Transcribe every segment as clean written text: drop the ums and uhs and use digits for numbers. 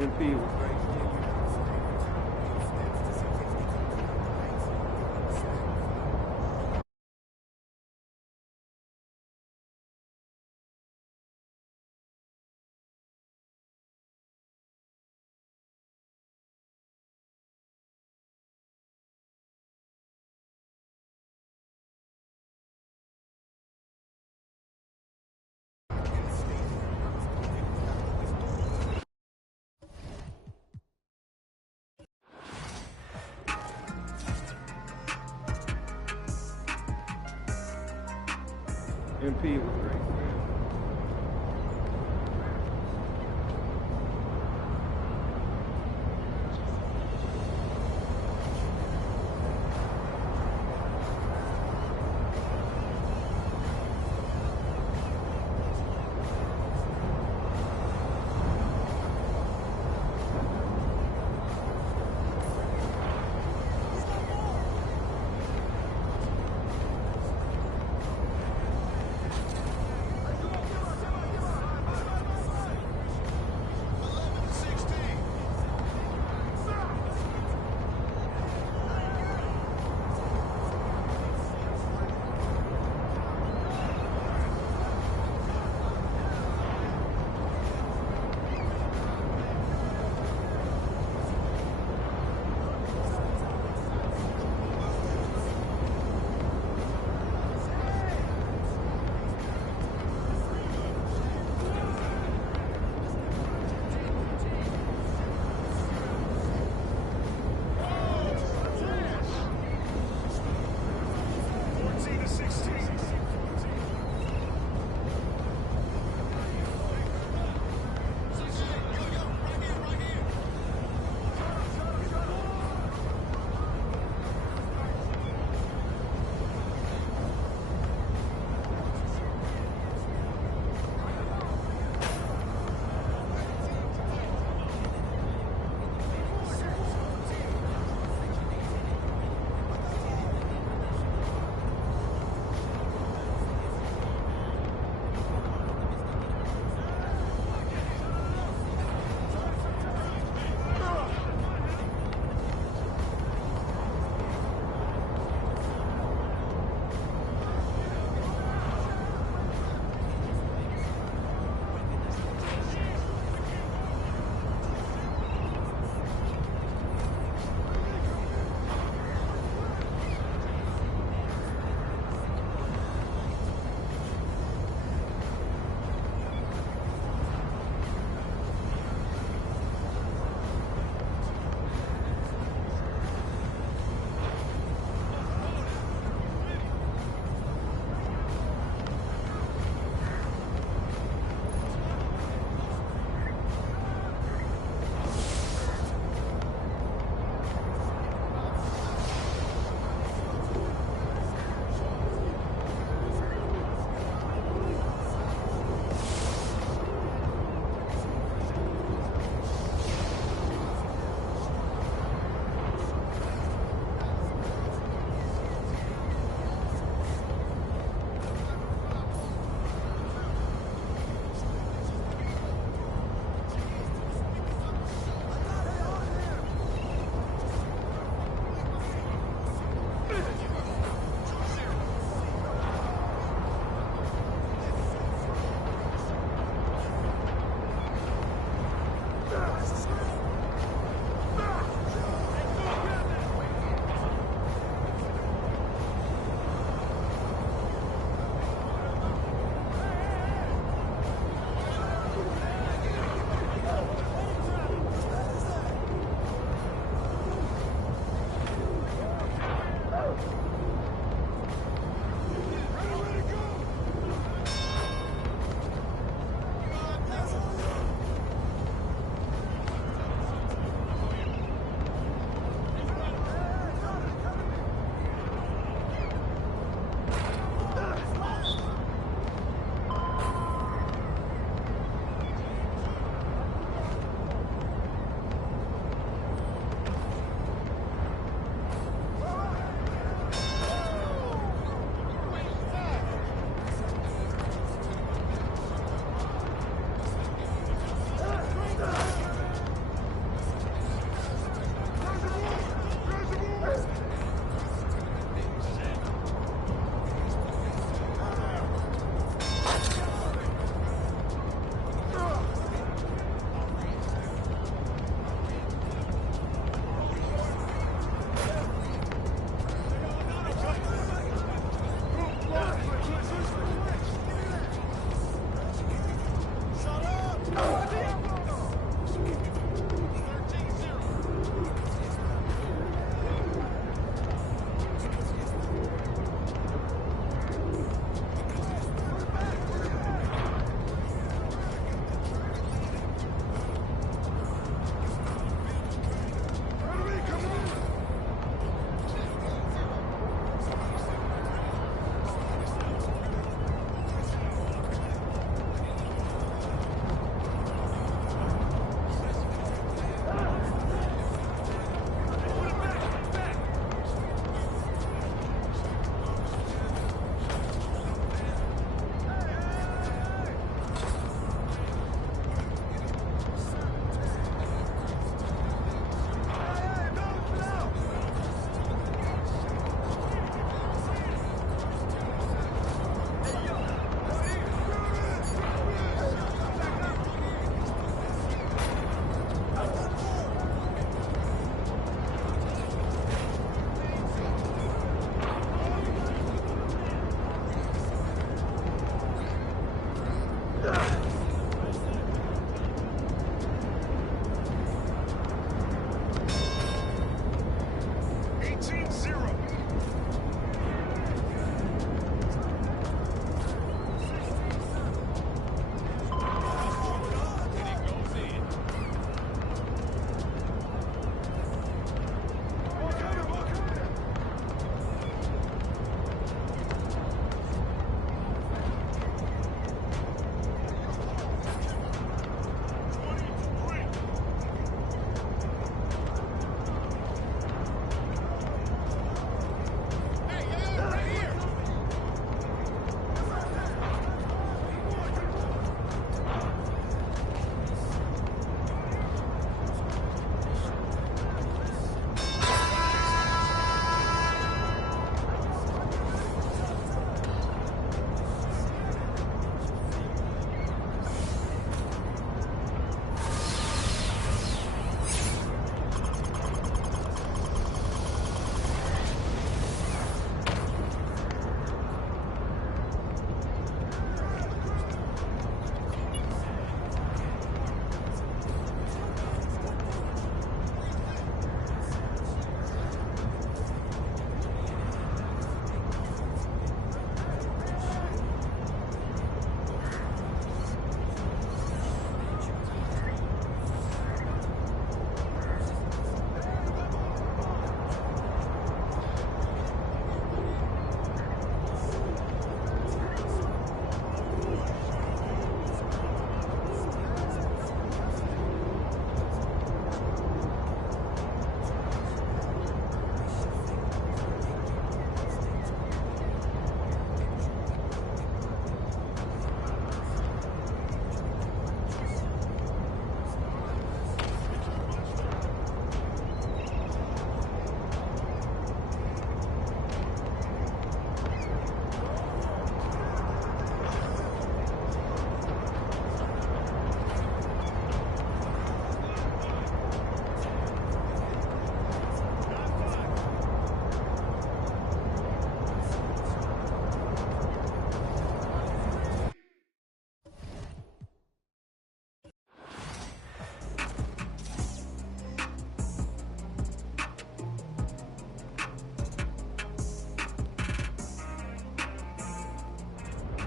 MP was MP was great.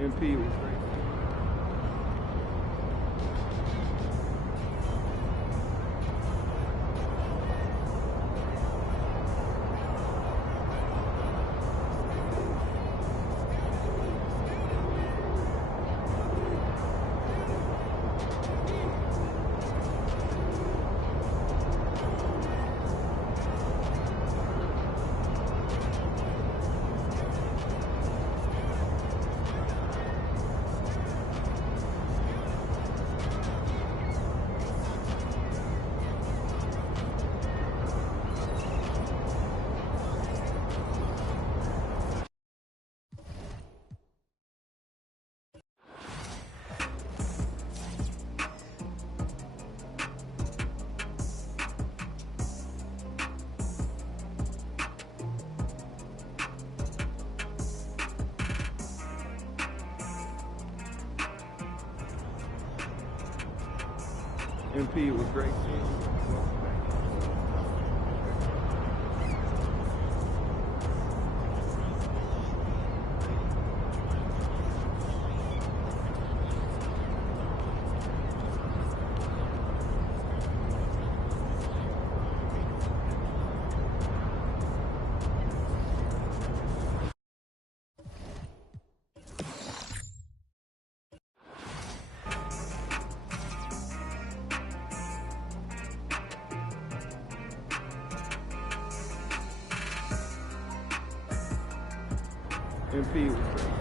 MP was great. MP was great. MP was great.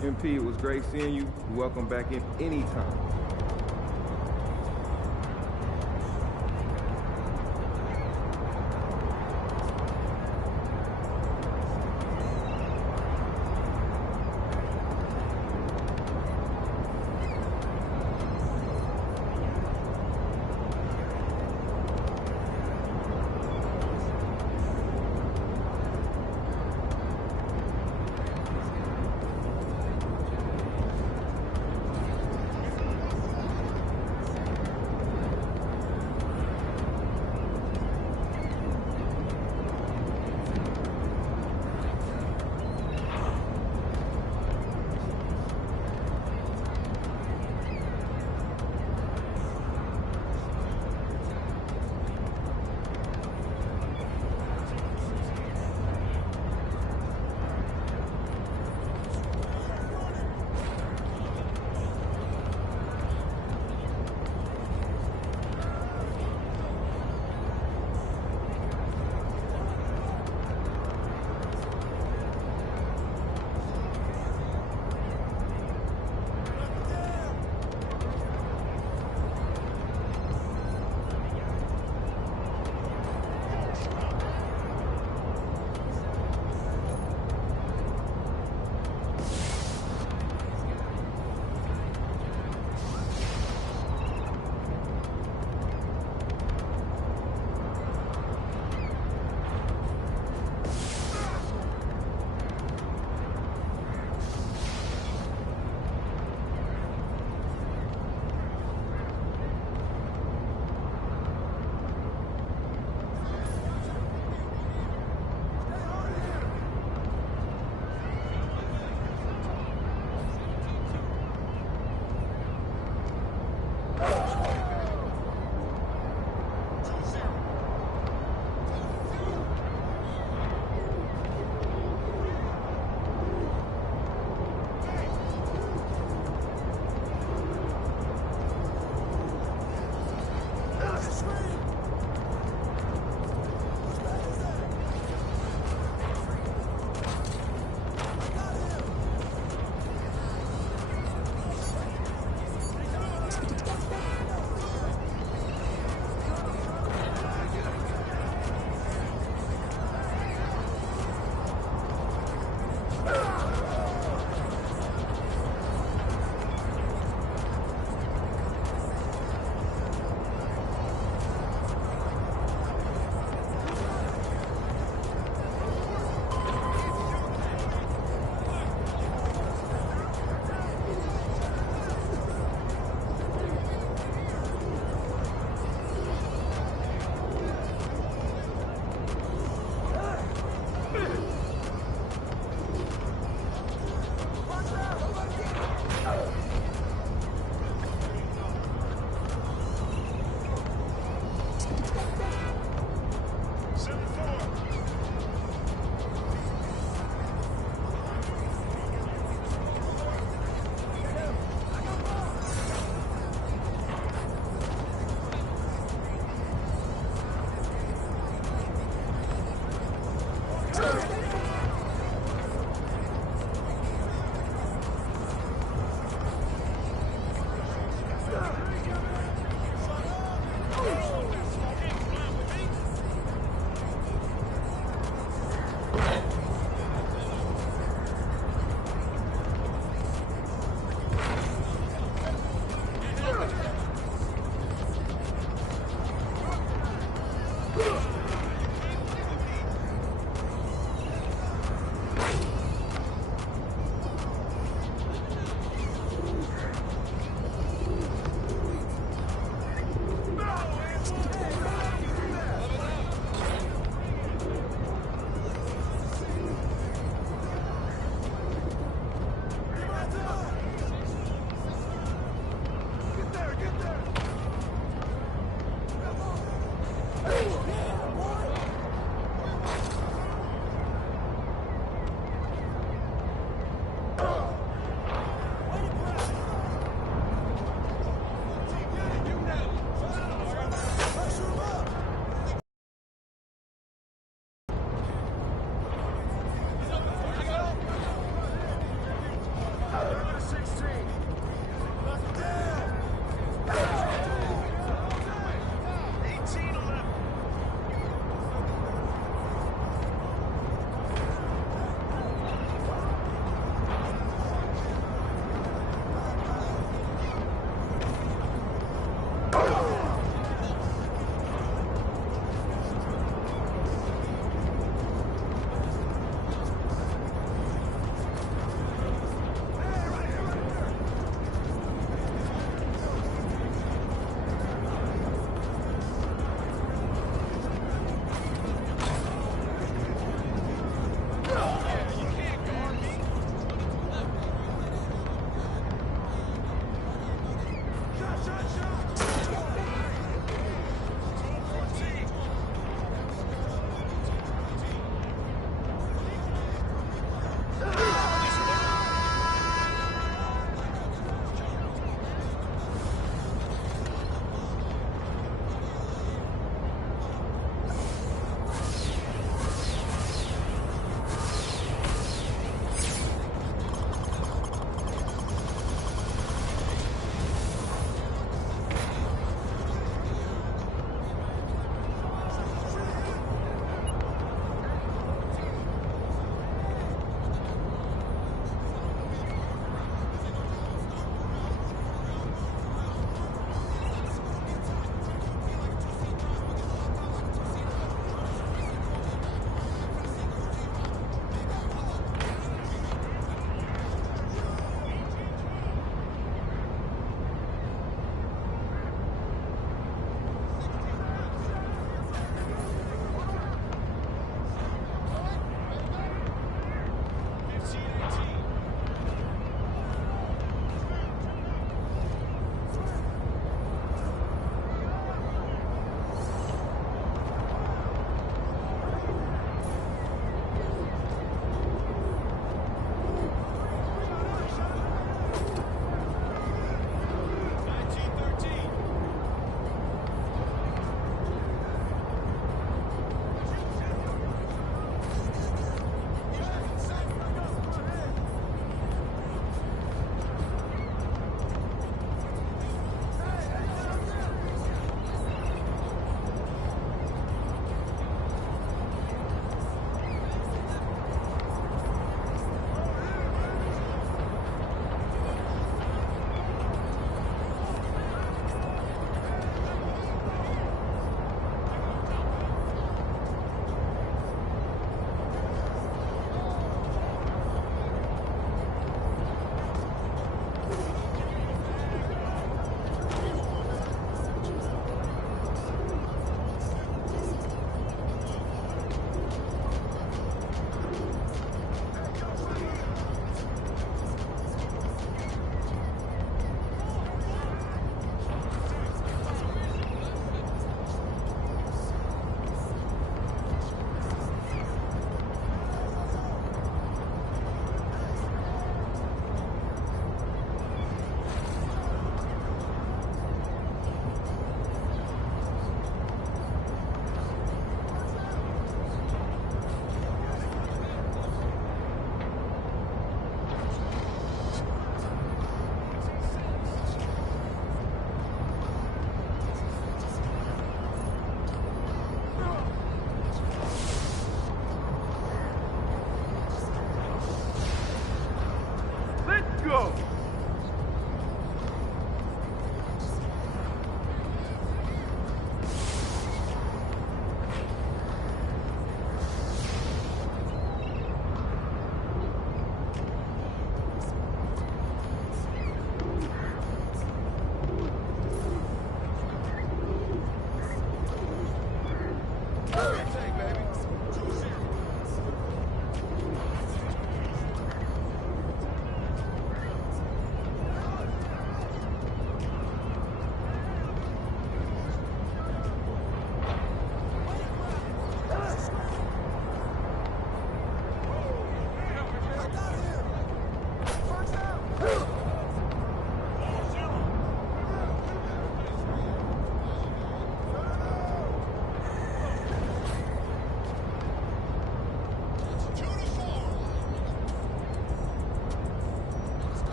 MP, it was great seeing you. Welcome back in anytime.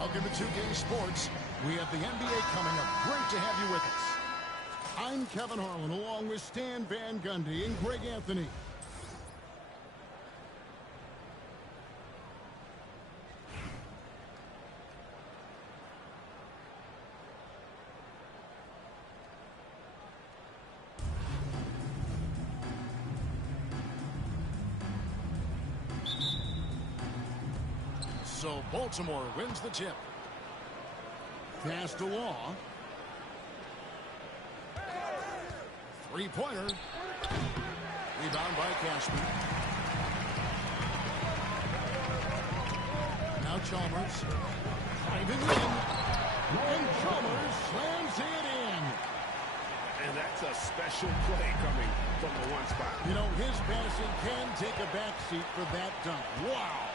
Welcome to 2K Sports. We have the NBA coming up. Great to have you with us. I'm Kevin Harlan, along with Stan Van Gundy and Greg Anthony. So Baltimore wins the tip. Pass to Law. Three-pointer. Rebound by Cashman. Chalmers. Driving in. And Chalmers slams it in. And that's a special play coming from the one spot. You know, his passing can take a backseat for that dunk. Wow.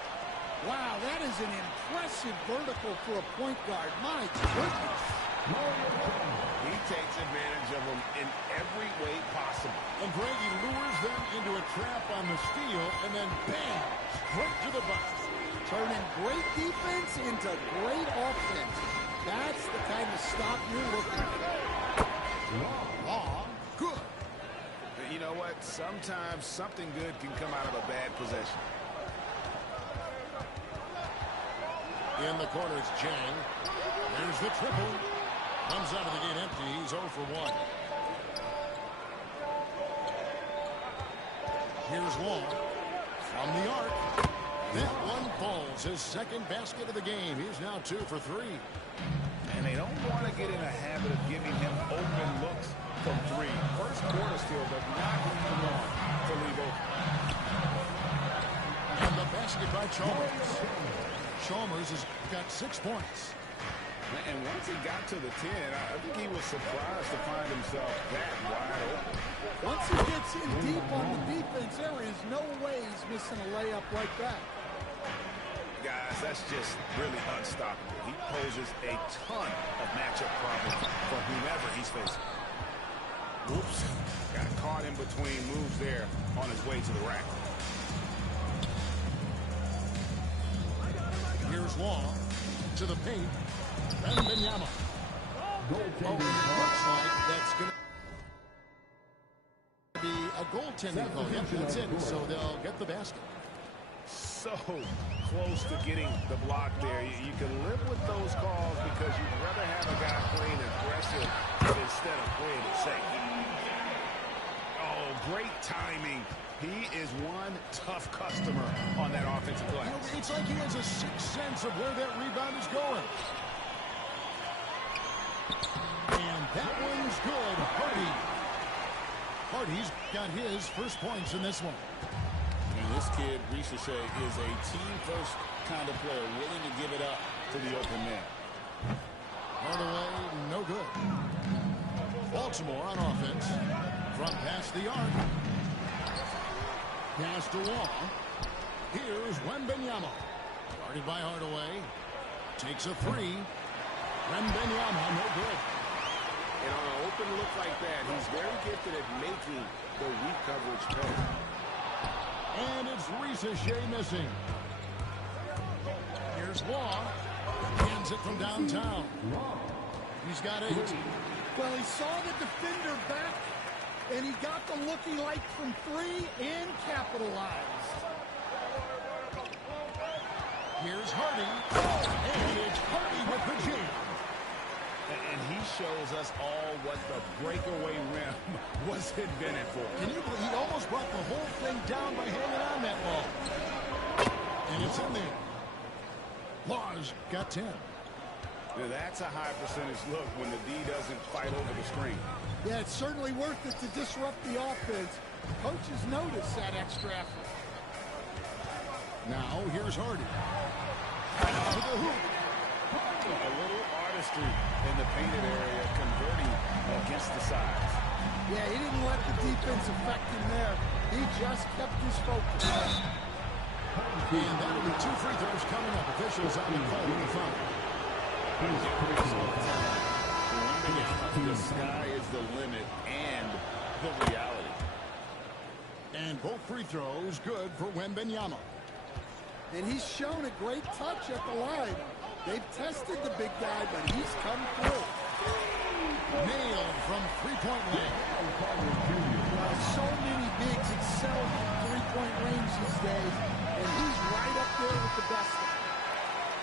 Wow, that is an impressive vertical for a point guard. My goodness. He takes advantage of them in every way possible. And Brady lures them into a trap on the steal, and then bam, straight to the bucket. Turning great defense into great offense. That's the kind of stop you're looking for. Long, good. But you know what? Sometimes something good can come out of a bad possession. In the corner, it's Jang. There's the triple. Comes out of the gate empty. He's 0 for 1. Here's Long from the arc. That one falls. His second basket of the game. He's now 2 for 3. And they don't want to get in a habit of giving him open looks from 3. First quarter still, but not even long to leave open. And the basket by Chalmers. Chalmers has got 6 points. And once he got to the 10, I think he was surprised to find himself that wide open. Once he gets in deep on the defense, there is no way he's missing a layup like that. Guys, that's just really unstoppable. He poses a ton of matchup problems for whomever he's facing. Whoops. Got caught in between moves there on his way to the rack. Here's Long to the paint. Wembanyama. Looks like that's going to be a goaltending call. Yep, that's it. So they'll get the basket. So close to getting the block there. You can live with those calls because you'd rather have a guy playing aggressive instead of playing it safe. Oh, great timing. He is one tough customer on that offensive glass. It's like he has a sixth sense of where that rebound is going. And that one's good. Hardy's got his first points in this one. And this kid, Ricochet, is a team-first kind of player, willing to give it up to the open man. Hardaway, no good. Baltimore on offense. From past the arc. Pass to Wall. Here's Wembanyama. Guarded by Hardaway. Takes a 3. Wembanyama, no good. And on an open look like that, he's very gifted at making the weak coverage pay. And it's Ricochet missing. Here's Law. Hands it from downtown. He's got 8. Well, he saw the defender back, and he got the look he liked from 3 and capitalized. Here's Hardy. And it's Hardy with the jam. And he shows us all what the breakaway rim was invented for. Can you believe he almost brought the whole thing down by hanging on that ball? And it's in there. Law's got 10. Now that's a high percentage look when the D doesn't fight over the screen. Yeah, it's certainly worth it to disrupt the offense. Coaches notice that extra effort. Now here's Hardy. To the hoop. A little artistry in the painted area, converting against the sides. Yeah, he didn't let the defense affect him there. He just kept his focus. And that'll be 2 free throws coming up. Officials on the call with the foul. The sky is the limit and the reality. And both free throws good for Wembanyama. And he's shown a great touch at the line. They've tested the big guy, but he's come through. Nailed from three-point land. So many bigs excel from three-point range these days, and he's right up there with the best.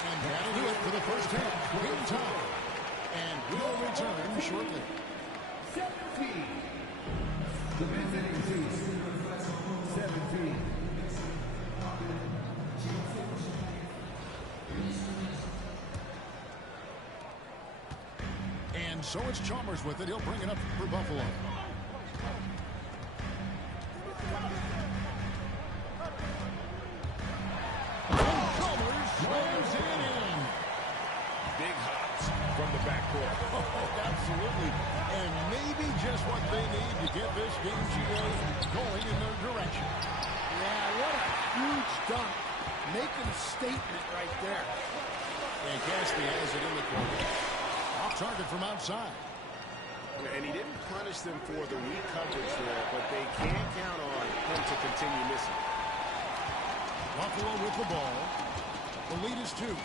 And that'll do it for the first half. Game time. And we'll return shortly. 17. The visiting team, 17. And so it's Chalmers with it. He'll bring it up for Buffalo. And Chalmers slams it this game, GA, going in their direction. Yeah, what a huge dunk. Making a statement right there. And Gatsby has it in the corner. Off target from outside. And he didn't punish them for the weak coverage there, but they can't count on him to continue missing. Buffalo with the ball. The lead is 2.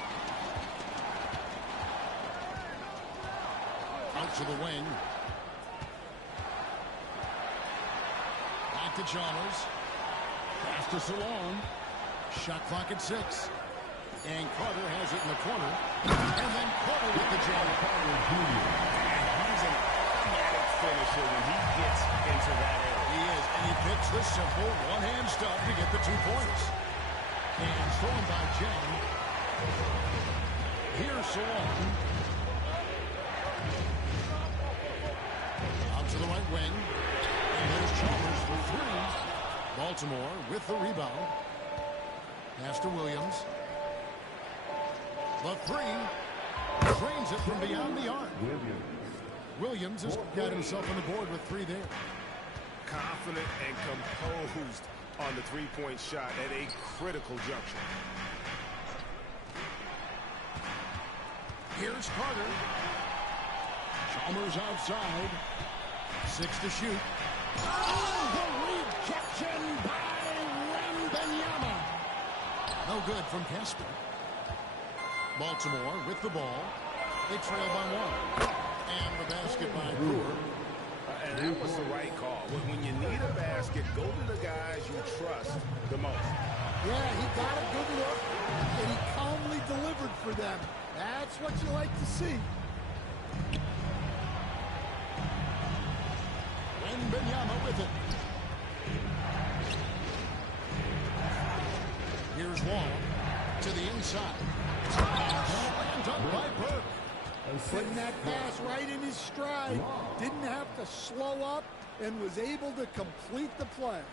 Out to the wing. Back to Chalmers. Pass to Salon. Shot clock at 6. And Carter has it in the corner. And then Carter with the jam. He's an automatic finisher when he gets into that area. He is. And he picks the simple one-hand stuff to get the 2 points. And thrown by Jam. Here's Salon. Out to the right wing. And there's Chalmers for 3. Baltimore with the rebound. Pass to Williams. The 3. Drains it from beyond the arc. Williams has got himself on the board with 3 there. Confident and composed on the three-point shot at a critical juncture. Here's Carter. Chalmers outside. 6 to shoot. Oh, the rejection by Wembanyama. No good from Casper. Baltimore with the ball. They trail by 1. And the basket by Brewer. And that was the right call. When you need a basket, go to the guys you trust the most. Yeah, he got a good look, and he calmly delivered for them. That's what you like to see. Wembanyama with it. Here's Wall to the inside. And done by Burke. Putting that pass right in his stride. Didn't have to slow up and was able to complete the play.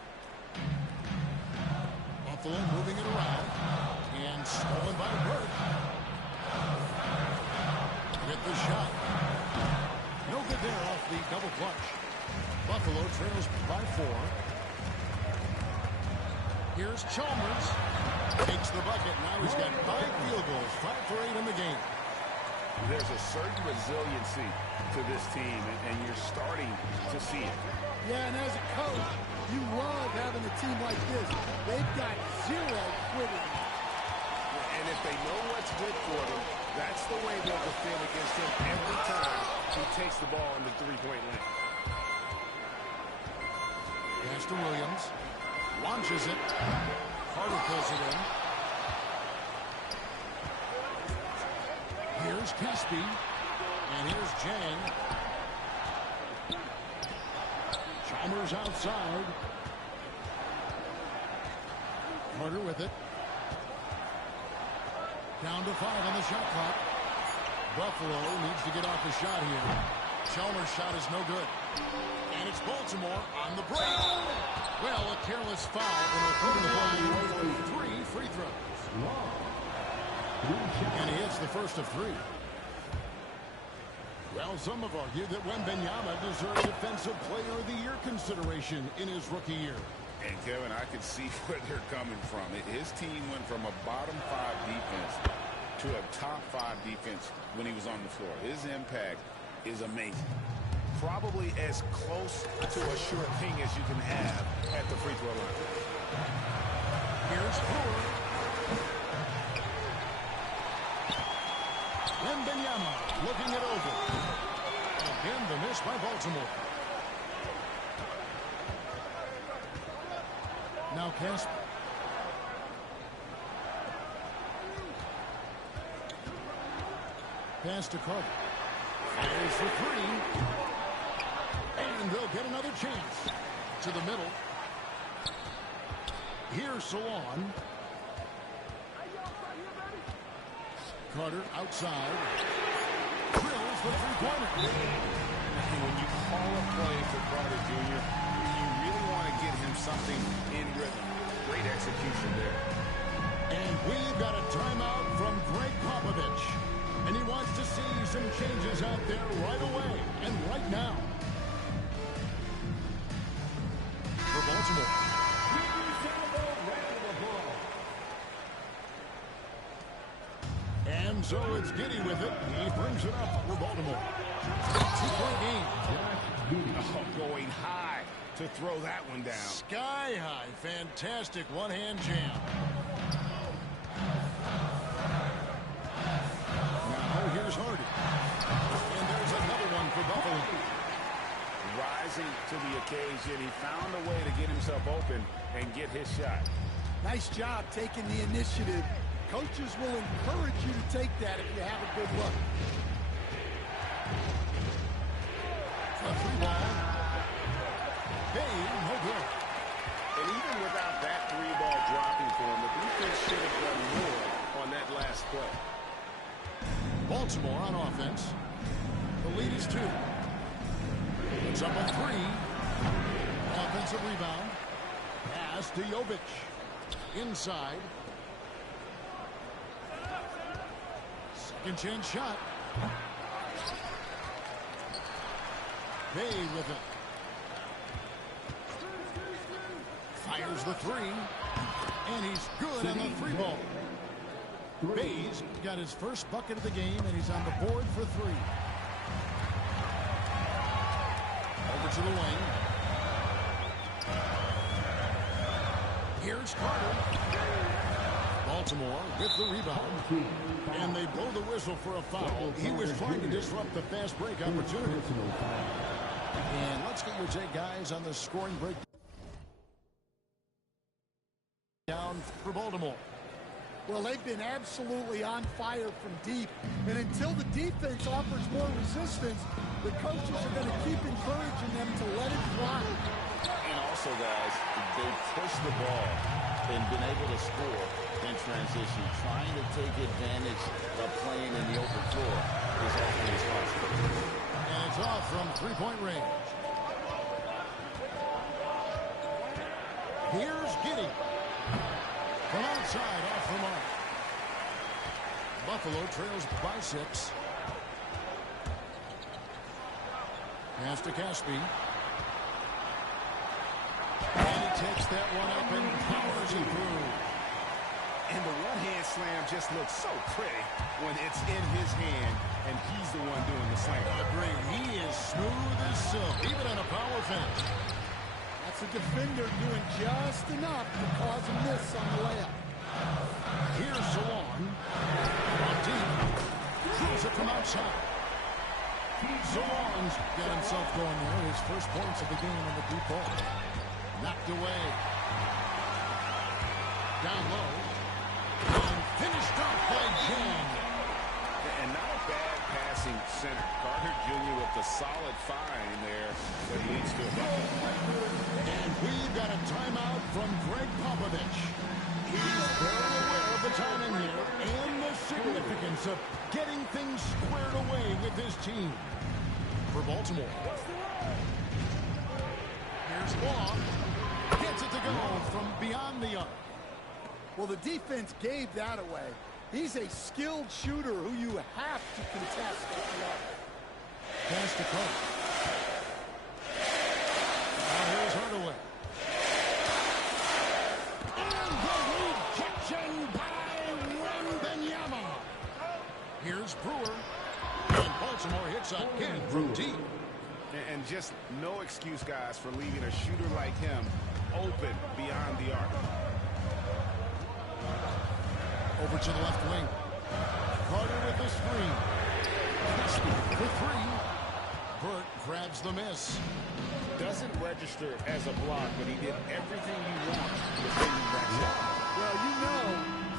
Buffalo moving it around. And stolen by Burke. With the shot. No good there off the double clutch. Buffalo trails by 4. Here's Chalmers. Takes the bucket. Now he's got 5 field goals. 5 for 8 in the game. There's a certain resiliency to this team, and you're starting to see it. Yeah, and as a coach, you love having a team like this. They've got 0 quitting. And if they know what's good for them, that's the way they'll defend against him every time he takes the ball in the three-point lane. Pass to Williams. Launches it. Carter pulls it in. Here's Caspi. And here's Jang. Chalmers outside. Carter with it. Down to 5 on the shot clock. Buffalo needs to get off the shot here. Chalmers' shot is no good. And it's Baltimore on the break. Well, a careless foul, and we're putting the ball 3 free throws. And he hits the first of 3. Well, some have argued that Wembanyama deserved Defensive Player of the Year consideration in his rookie year. And, Kevin, I could see where they're coming from. His team went from a bottom 5 defense to a top 5 defense when he was on the floor. His impact is amazing. Probably as close to a sure thing as you can have at the free throw line. Here's Brewer. Wembanyama looking it over. Again, the miss by Baltimore. Now Casper. Pass to Carter. Fires for 3. And they'll get another chance. To the middle. Here's Salon. Carter outside. Drills the three-pointer. When you call a play for Carter Jr., you really want to get him something in rhythm. Great execution there. And we've got a timeout from Greg Popovich. And he wants to see some changes out there right away and right now. Baltimore. And so it's Giddy with it. He brings it up for Baltimore. 2-point game. Oh, going high to throw that one down. Sky high. Fantastic one-hand jam. Now here's Hardy. And there's another one for Buffalo. Rising to the occasion. He found a way to get himself open and get his shot. Nice job taking the initiative. Coaches will encourage you to take that if you have a good look. A free ball. Hey, no good. And even without that three ball dropping for him, the defense should have done more on that last play. Baltimore on offense. The lead is 2. It's up a 3. Offensive rebound. Pass to Jovic. Inside. Second chance shot. Bay with it. Fires the 3. And he's good on the 3 ball. Bay's got his first bucket of the game, and he's on the board for 3. Over to the lane. Here's Carter. Baltimore with the rebound. And they blow the whistle for a foul. He was trying to disrupt the fast break opportunity. And let's get your take, guys, on the scoring break down for Baltimore. Well, they've been absolutely on fire from deep. And until the defense offers more resistance, the coaches are going to keep encouraging them to let it fly. And also, guys, they push the ball and been able to score in transition. Trying to take advantage of playing in the open floor is often responsible. And it's off from 3-point range. Here's Giddy. From outside, off the mark. Buffalo trails by 6. Pass to Caspi. And he takes that one up and powers it through. And the one-hand slam just looks so pretty when it's in his hand and he's the one doing the slam. Agree. He is smooth as silk, even on a power finish. That's a defender doing just enough to cause a miss on the layup. Here's Salon. On deep. Throws it from outside. Salon's got himself going there. His first points of the game on the deep ball. Knocked away. Down low. And finished off by King. And not a bad passing center. Carter Jr. with the solid find there that leads to a bucket. And we've got a timeout from Greg Popovich. He's very aware of the timing here and the significance of getting things squared away with his team. For Baltimore. Here's Long. Gets it to go from beyond the arc. Well, the defense gave that away. He's a skilled shooter who you have to contest at the arc. Pass to Carter. Now here's Hardaway. And the rejection by Wembanyama. Here's Brewer. And Baltimore hits again from deep. And just no excuse, guys, for leaving a shooter like him open beyond the arc. Over to the left wing. Carter with the screen. Caspi for 3. Burt grabs the miss. Doesn't register as a block, but he did everything you want defending that shot. Well, you know,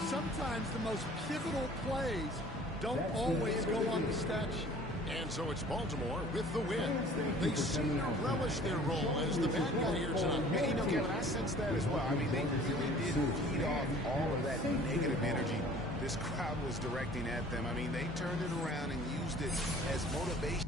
sometimes the most pivotal plays don't always go on the stat sheet. And so it's Baltimore with the win. They seem to relish their role as the bad guy here tonight. And, you know, Kevin, I sense that as well. I mean, they really did feed off all of that negative energy this crowd was directing at them. I mean, they turned it around and used it as motivation.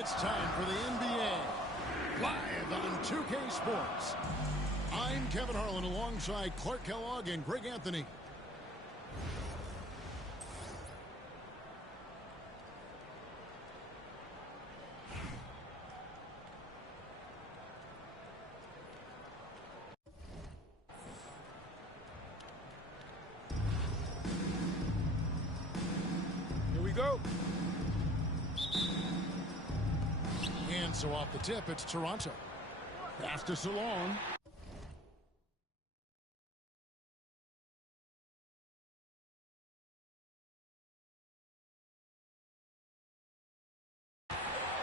It's time for the NBA, live on 2K Sports. I'm Kevin Harlan alongside Clark Kellogg and Greg Anthony. Here we go. And so off the tip, it's Toronto. Pass to Salon.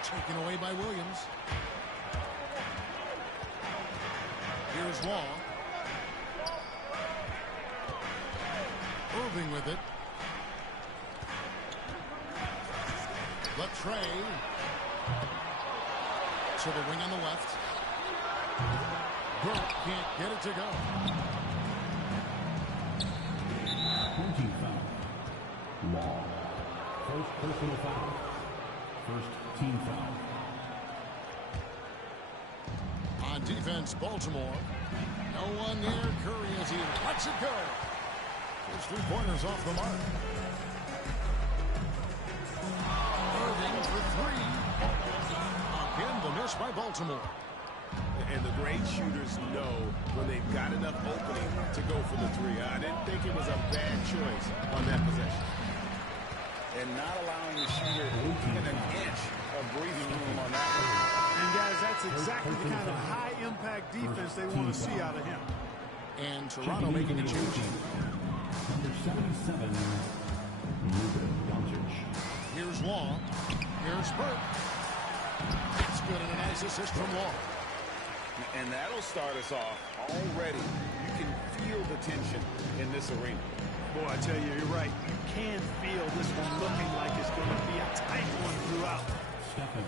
Taken away by Williams. Here's Law. Irving with it. Latrey. To the wing on the left. Burke can't get it to go. 20 foul. Law. First personal foul. First team foul. On defense, Baltimore. No one near Curry as he lets it go. His three-pointers off the mark. Irving for three. Again, the miss by Baltimore. And the great shooters know when they've got enough opening to go for the three. I didn't think it was a bad choice on that possession. And not allowing the shooter even an inch of breathing room on that one. And guys, that's exactly the kind of high-impact defense they want to see out of him. And Toronto making a change. Number 77, Luka Doncic. Here's Law. Here's Burke. That's good, and a nice assist from Law. And that'll start us off already. You can feel the tension in this arena. Boy, I tell you, you're right. You can feel this one looking like it's going to be a tight one throughout. Stephen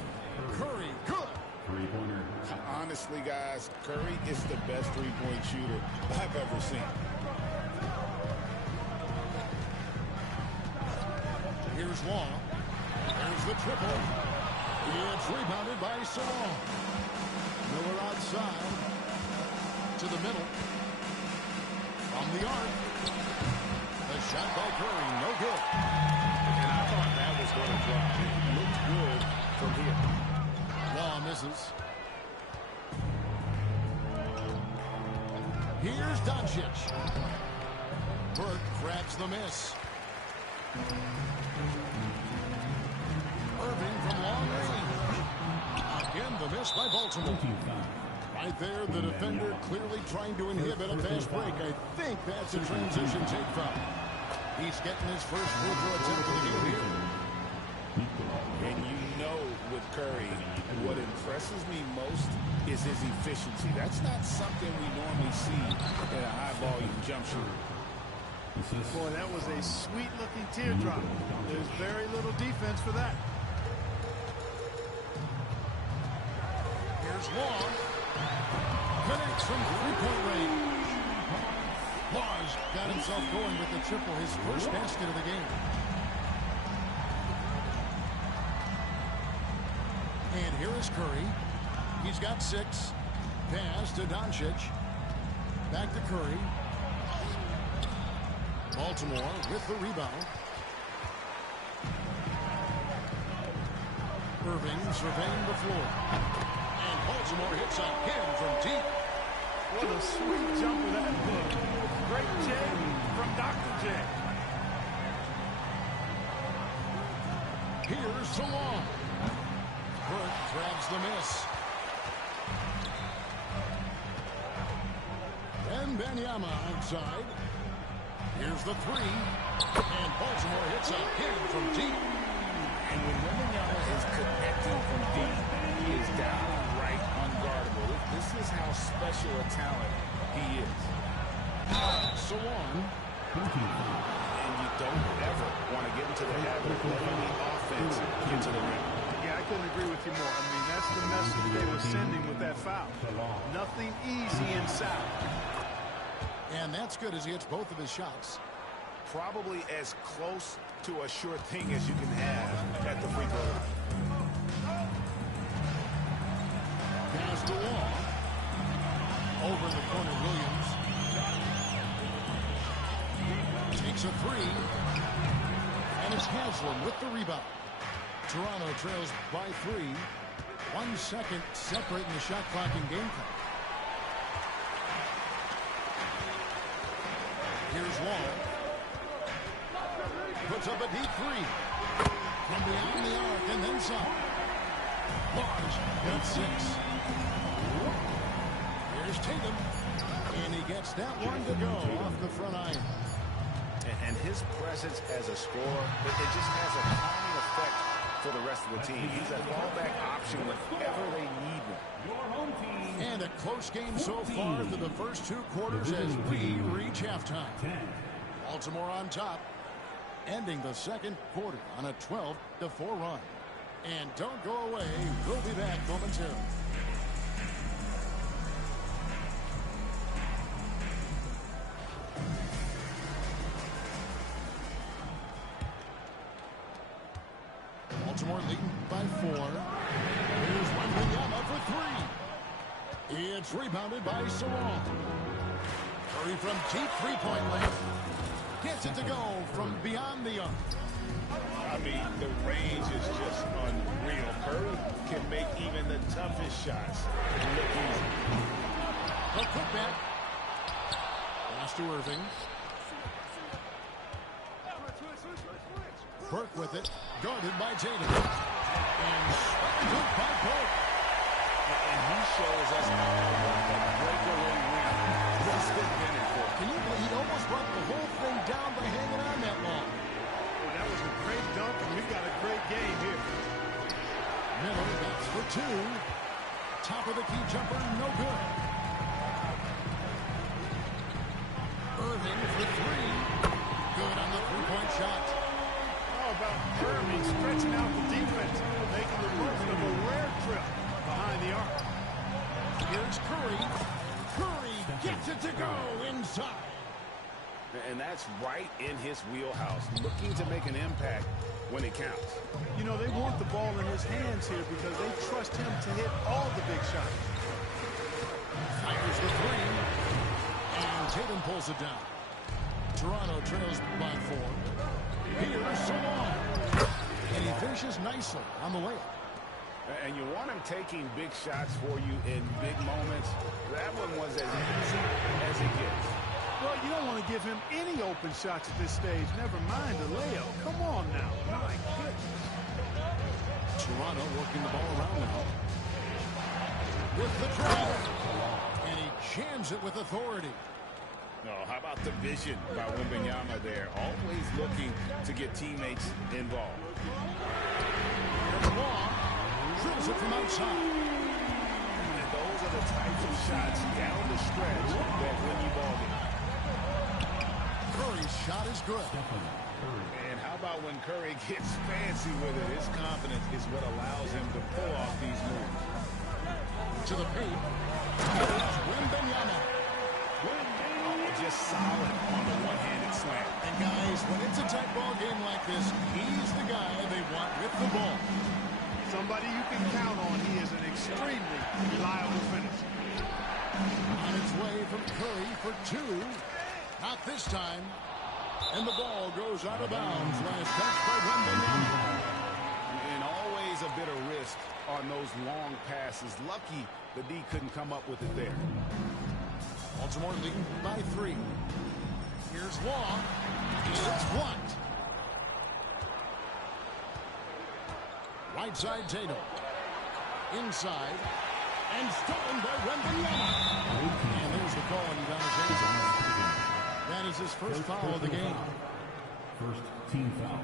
Curry, good. Three-pointer. Honestly, guys, Curry is the best three-point shooter I've ever seen. Here's Law. There's the triple. It's rebounded by Salon. Miller outside. To the middle. From the arc. The shot by Curry, no good. And I thought that was going to drop. It looked good from here. Law misses. Here's Doncic. Burke grabs the miss. Irving from long range. Again, the miss by Baltimore. 25. Right there, the defender clearly trying to inhibit a fast break. I think that's a transition take foul. He's getting his first free throw attempt of the game here. And you know with Curry, what impresses me most is his efficiency. That's not something we normally see in a high-volume jump shooter. Boy, that was a sweet-looking teardrop. There's very little defense for that. Here's Law. Connects from three-point range. Law's got himself going with the triple, his first basket of the game. And here is Curry. He's got 6. Pass to Doncic. Back to Curry. Baltimore with the rebound. Irving surveying the floor. And Baltimore hits again from deep. What a sweet jumper that was. Great J from Dr. J. Here's Salon. Burke grabs the miss. And Banyama outside. Here's the three. And Baltimore hits again from deep. And when Wembanyama is connecting from deep, he is downright unguardable. This is how special a talent he is. Salon. And you don't ever want to get into the habit of letting the offense get to the rim. Yeah, I couldn't agree with you more. I mean, that's the message they were sending with that foul. Nothing easy inside. And that's good as he hits both of his shots. Probably as close to a sure thing as you can have at the free throw line. the wall. Over in the corner, Williams. Takes a three. And it's Haslam with the rebound. Toronto trails by 3. 1 second separating the shot clock and game clock. Here's Wall. Puts up a deep 3. From beyond the arc and then some. Large, got 6. Here's Tatum. And he gets that one to go off the front iron. And his presence as a scorer, it just has a calming effect for the rest of the team. He's a fallback option whenever they need one. And a close game so far through the first 2 quarters as we reach halftime. Baltimore on top, ending the second quarter on a 12-4 run. And don't go away. We'll be back momentarily. Baltimore leading by 4. Here's Wembanyama for 3. It's rebounded by Sarong. Curry from deep three-point land. Gets it to go from beyond the arc. I mean, the range is just unreal. Curry can make even the toughest shots look easy. A putback. Pass to Irving. Burke with it. Guarded by Tatum. And swept by Burke. And he shows us a breakaway win. What's the minute for? Can you believe he almost brought the whole thing down by hanging on that long? Well, that was a great dunk, and we got a great game here. Miller bats for 2. Top of the key jumper, no good. Irving for 3. Good on the three-point shot. How about Irving stretching out the defense, making the most of a rare trip behind the arc. Here's Curry. Curry gets it to go inside. And that's right in his wheelhouse, looking to make an impact when it counts. You know, they want the ball in his hands here because they trust him to hit all the big shots. Fires the 3. And Tatum pulls it down. Toronto trails by 4. Here's Salon. And he finishes nicely on the layup. And you want him taking big shots for you in big moments. That one was as easy as it gets. Well, you don't want to give him any open shots at this stage. Never mind the layup. Come on now. My goodness. Toronto working the ball around now. With the drive. And he jams it with authority. No, how about the vision by Wembanyama there? Always looking to get teammates involved. Here's Wall. Drills it from outside. And those are the types of shots down the stretch that win you ball games. Curry's shot is good. And how about when Curry gets fancy with it? His confidence is what allows him to pull off these moves. To the paint. Here's Wembanyama. Just solid on the one-handed slam. And guys, when it's a tight ball game like this, he's the guy they want with the ball. Somebody you can count on. He is an extremely reliable finisher. On its way from Curry for 2. Not this time. And the ball goes out of bounds. Last touch by Wembanyama. And always a bit of risk on those long passes. Lucky the D couldn't come up with it there. Baltimore leading by 3. Here's Wall. It's blocked. Right side Tatum. Inside. And stolen by Wembanyama. And there's the call on Giannis. That is his first foul of the game. First team foul.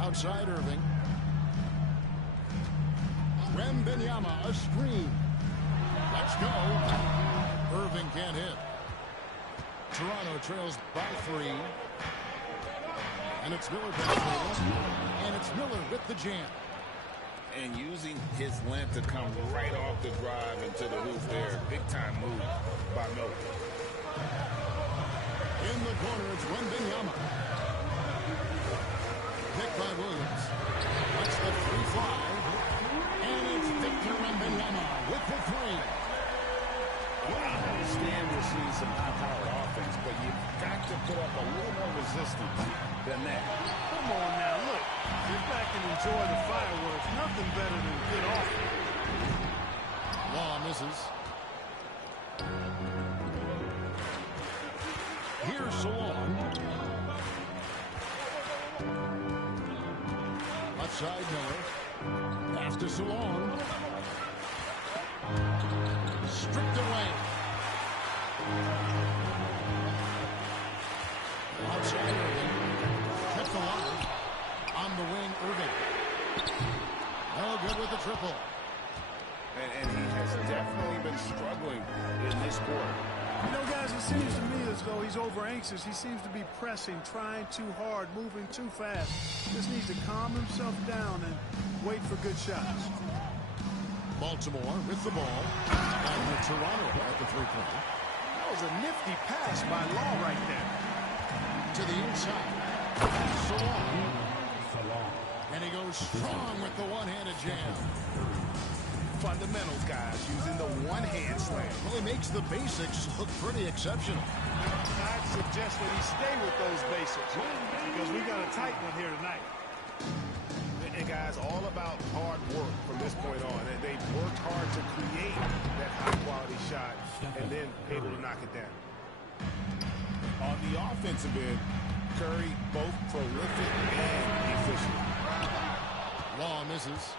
Outside Irving. Wembanyama, a screen. Let's go. Irving can't hit. Toronto trails by 3. And it's Miller back. And it's Miller with the jam. And using his length to come right off the drive into the roof there. Big time move by Miller. In the corner, it's Wembanyama. Picked by Williams. That's the free fly. And it's Victor Wembanyama with the three. Well, I understand we're seeing some high-powered offense, but you've got to put up a little more resistance than that. Come on now, look. Sit back and enjoy the fireworks. Nothing better than good offense. Law misses. Here's Salon. Left side Miller. Pass to Salon. Stripped away. Outside Irving. Kept alive. On the wing, Irving. No good with the triple. And he has definitely been struggling in this quarter. You know, guys, it seems to me as though he's over-anxious. He seems to be pressing, trying too hard, moving too fast. Just needs to calm himself down and wait for good shots. Baltimore with the ball. And with Toronto at the three-point. That was a nifty pass by Law right there. To the inside. Salon. And he goes strong with the one-handed jam. Fundamentals, guys, using the one-hand slam. Well, he makes the basics look pretty exceptional. I'd suggest that he stay with those basics because we got a tight one here tonight. And guys, all about hard work from this point on. And they've worked hard to create that high-quality shot and then able to knock it down. On the offensive end, Curry both prolific and efficient. Law misses.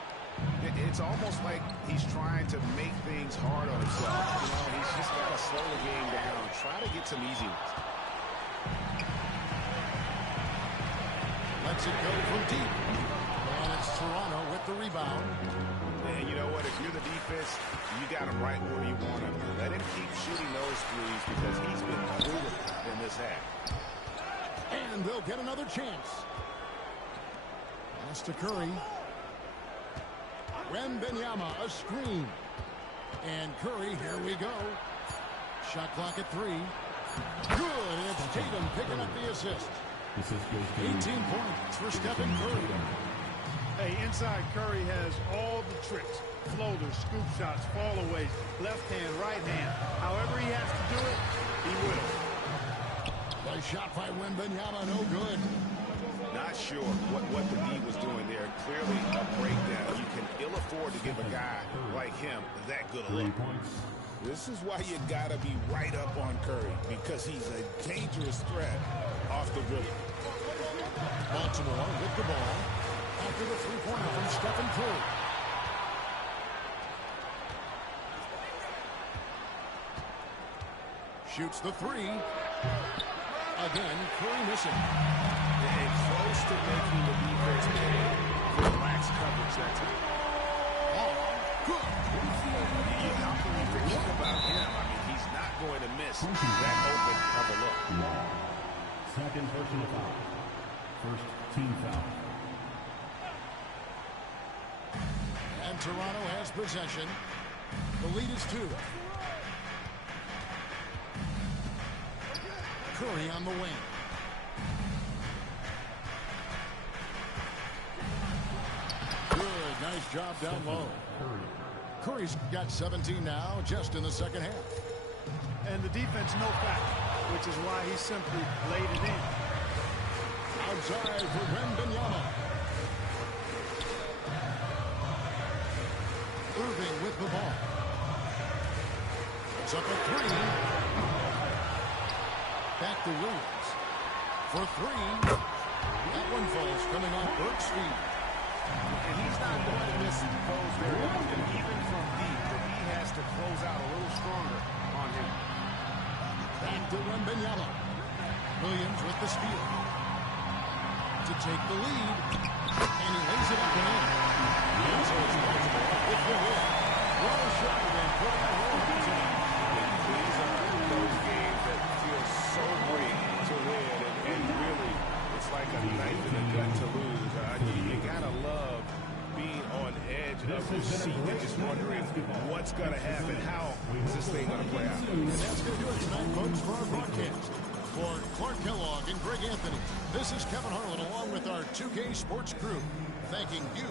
It's almost like he's trying to make things hard on himself. You know, he's just got to slow the game down, try to get some easy ones. Lets it go from deep. And it's Toronto with the rebound. And you know what? If you're the defense, you got him right where you want him. Let him keep shooting those threes because he's been brutal in this half. And they'll get another chance. Pass to Curry. Wembanyama, a screen. And Curry, here we go. Shot clock at 3. Good, and it's Tatum picking up the assist. 18 points for Stephen Curry. Hey, inside Curry has all the tricks. Floaters, scoop shots, fallaways, left hand, right hand. However he has to do it, he will. Nice shot by Wembanyama, no good. Not sure what the D was doing there. Clearly a breakdown. You can ill afford to give a guy like him that good a look. This is why you got to be right up on Curry, because he's a dangerous threat off the dribble. Baltimore with the ball after the three-pointer from Stephen Curry. Shoots the three. Again, Curry missing. And close to making the defense pay for lax coverage that time. Oh, good. How can we forget about him? I mean, he's not going to miss that open of a look. Second personal foul. First team foul. And Toronto has possession. The lead is 2. Curry on the wing. Good, nice job down low. Curry's got 17 now, just in the second half. And the defense no foul, which is why he simply laid it in. Outside for Wembanyama. Irving with the ball. It's up at 3. Back to Williams for 3. That one falls coming off Burke's feet. And he's not going to miss those very often, even from deep, but he has to close out a little stronger on him. Back to Wembanyama. Williams with the steal. To take the lead. And he lays it up and in. And so it's Baltimore with the win. Well shot and put it home. These are those games that feel so great to win, and really, it's like a knife in the gut to lose. You gotta love being on edge of your seat and just wondering what's going to happen. How is this thing going to play out? And that's going to do it tonight, folks, for our broadcast. For Clark Kellogg and Greg Anthony, this is Kevin Harlan along with our 2K Sports crew, thanking you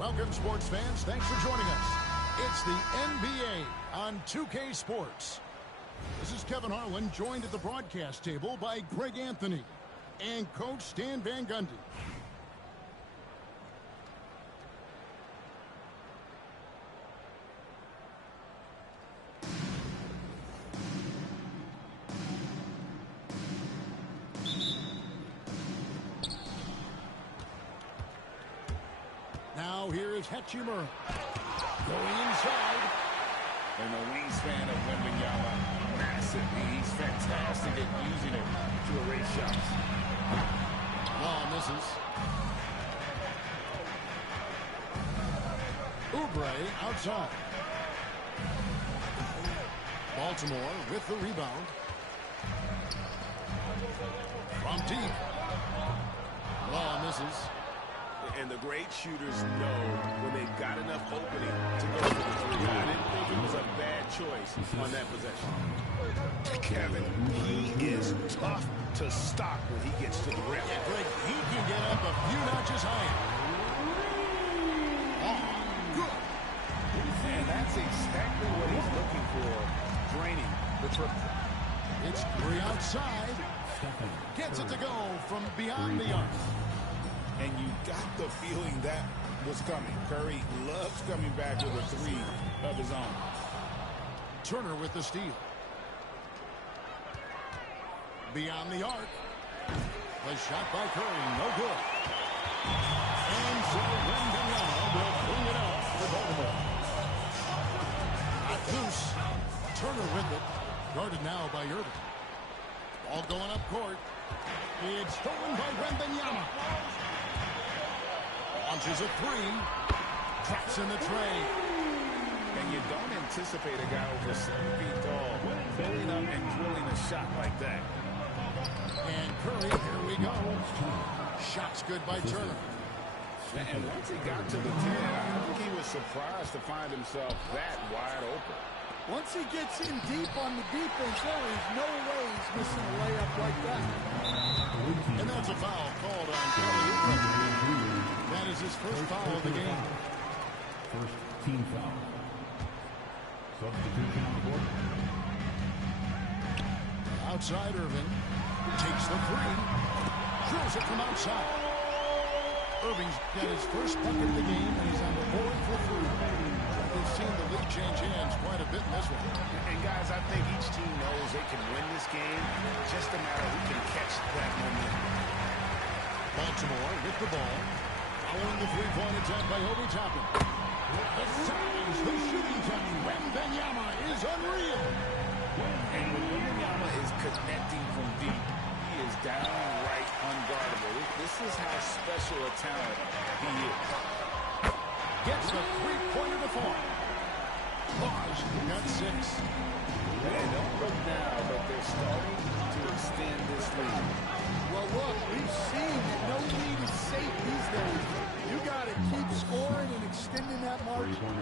Welcome, sports fans. Thanks for joining us. It's the NBA on 2K Sports. This is Kevin Harlan, joined at the broadcast table by Greg Anthony and Coach Stan Van Gundy. Now here is Hachimura. Going inside. And the wingspan of Wembanyama, massive. He's fantastic at using it to erase shots. Law misses. Oubre outside. Baltimore with the rebound. From deep. Law misses. And the great shooters know when they've got enough opening to go for the three. I didn't think it was a bad choice on that possession. Kevin, he is tough to stop when he gets to the rim. Yeah, Greg, he can get up a few notches higher. Oh, good. And that's exactly what he's looking for, draining the triple. It's Curry outside. Gets it to go from beyond the arc. And you got the feeling that was coming. Curry loves coming back with a three of his own. Turner with the steal. Beyond the arc. The shot by Curry, no good. And so Wembanyama will bring it up for Baltimore. Not loose. Turner with it. Guarded now by Irving. Ball going up court. It's stolen by Wembanyama. Launches a three. Traps in the tray. And you don't anticipate a guy over 7 feet tall pulling up and drilling a shot like that. And Curry, here we go. Shot's good by Turner. And once he got to the 10, I think he was surprised to find himself that wide open. Once he gets in deep on the defense, there is no way he's missing a layup like that. And that's a foul called on Kelly. That is his first foul of the game. First team foul. Substitution on the board. Outside Irving. Takes the three. Drills it from outside. Irving's got his first bucket of the game, and he's on the board for three. We've seen the league change hands quite a bit in this one. And guys, I think each team knows they can win this game. Just a matter who can catch that momentum. Baltimore with the ball. Following the three-point attack by Obi Toppin. The size, the shooting time. Wembanyama is unreal. And when Wembanyama is connecting from deep, he is downright unguardable. This is how special a talent he is. Gets the three-pointer to fall. Bosh got 6. They don't look now, but they're starting to extend this lead. Well, look, we've seen that no lead is safe these days. You got to keep scoring and extending that margin.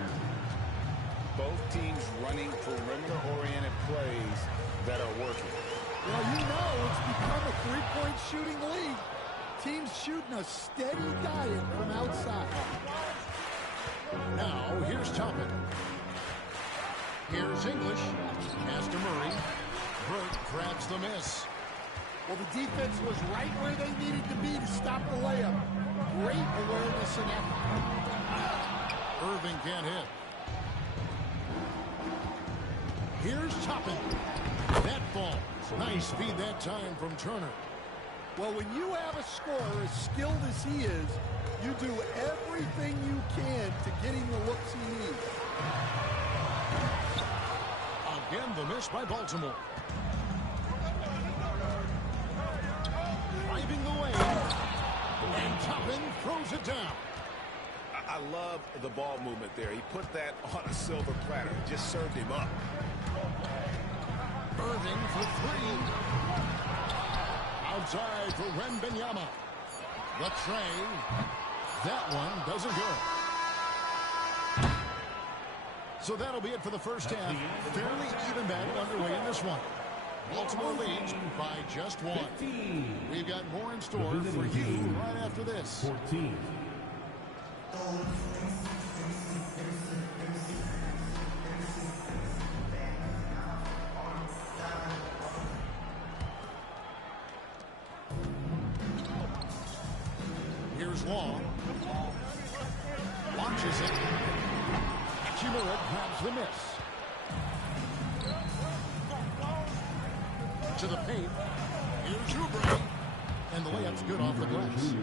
Both teams running perimeter-oriented plays that are working. Well, you know it's become a three-point shooting league. Teams shooting a steady diet from outside. Now, here's Toppin. Here's English. Pass to Murray. Burt grabs the miss. Well, the defense was right where they needed to be to stop the layup. Great awareness and effort. Irving can't hit. Here's Toppin. That ball. Nice feed that time from Turner. Well, when you have a scorer as skilled as he is, you do everything you can to get him the looks he needs. Again, the miss by Baltimore. Driving the lane. And Toppin throws it down. I love the ball movement there. He put that on a silver platter. Just served him up. Irving for three. Outside for Wembanyama. The tray. That one doesn't go. So that'll be it for the first half. Fairly even battle underway in this one. Baltimore leads by just 1. We've got more in store for you right after this. 14. Here's Long. Launches it. Hachimura grabs the miss. To the paint. Here's Oubre. And the layup's good off the glass.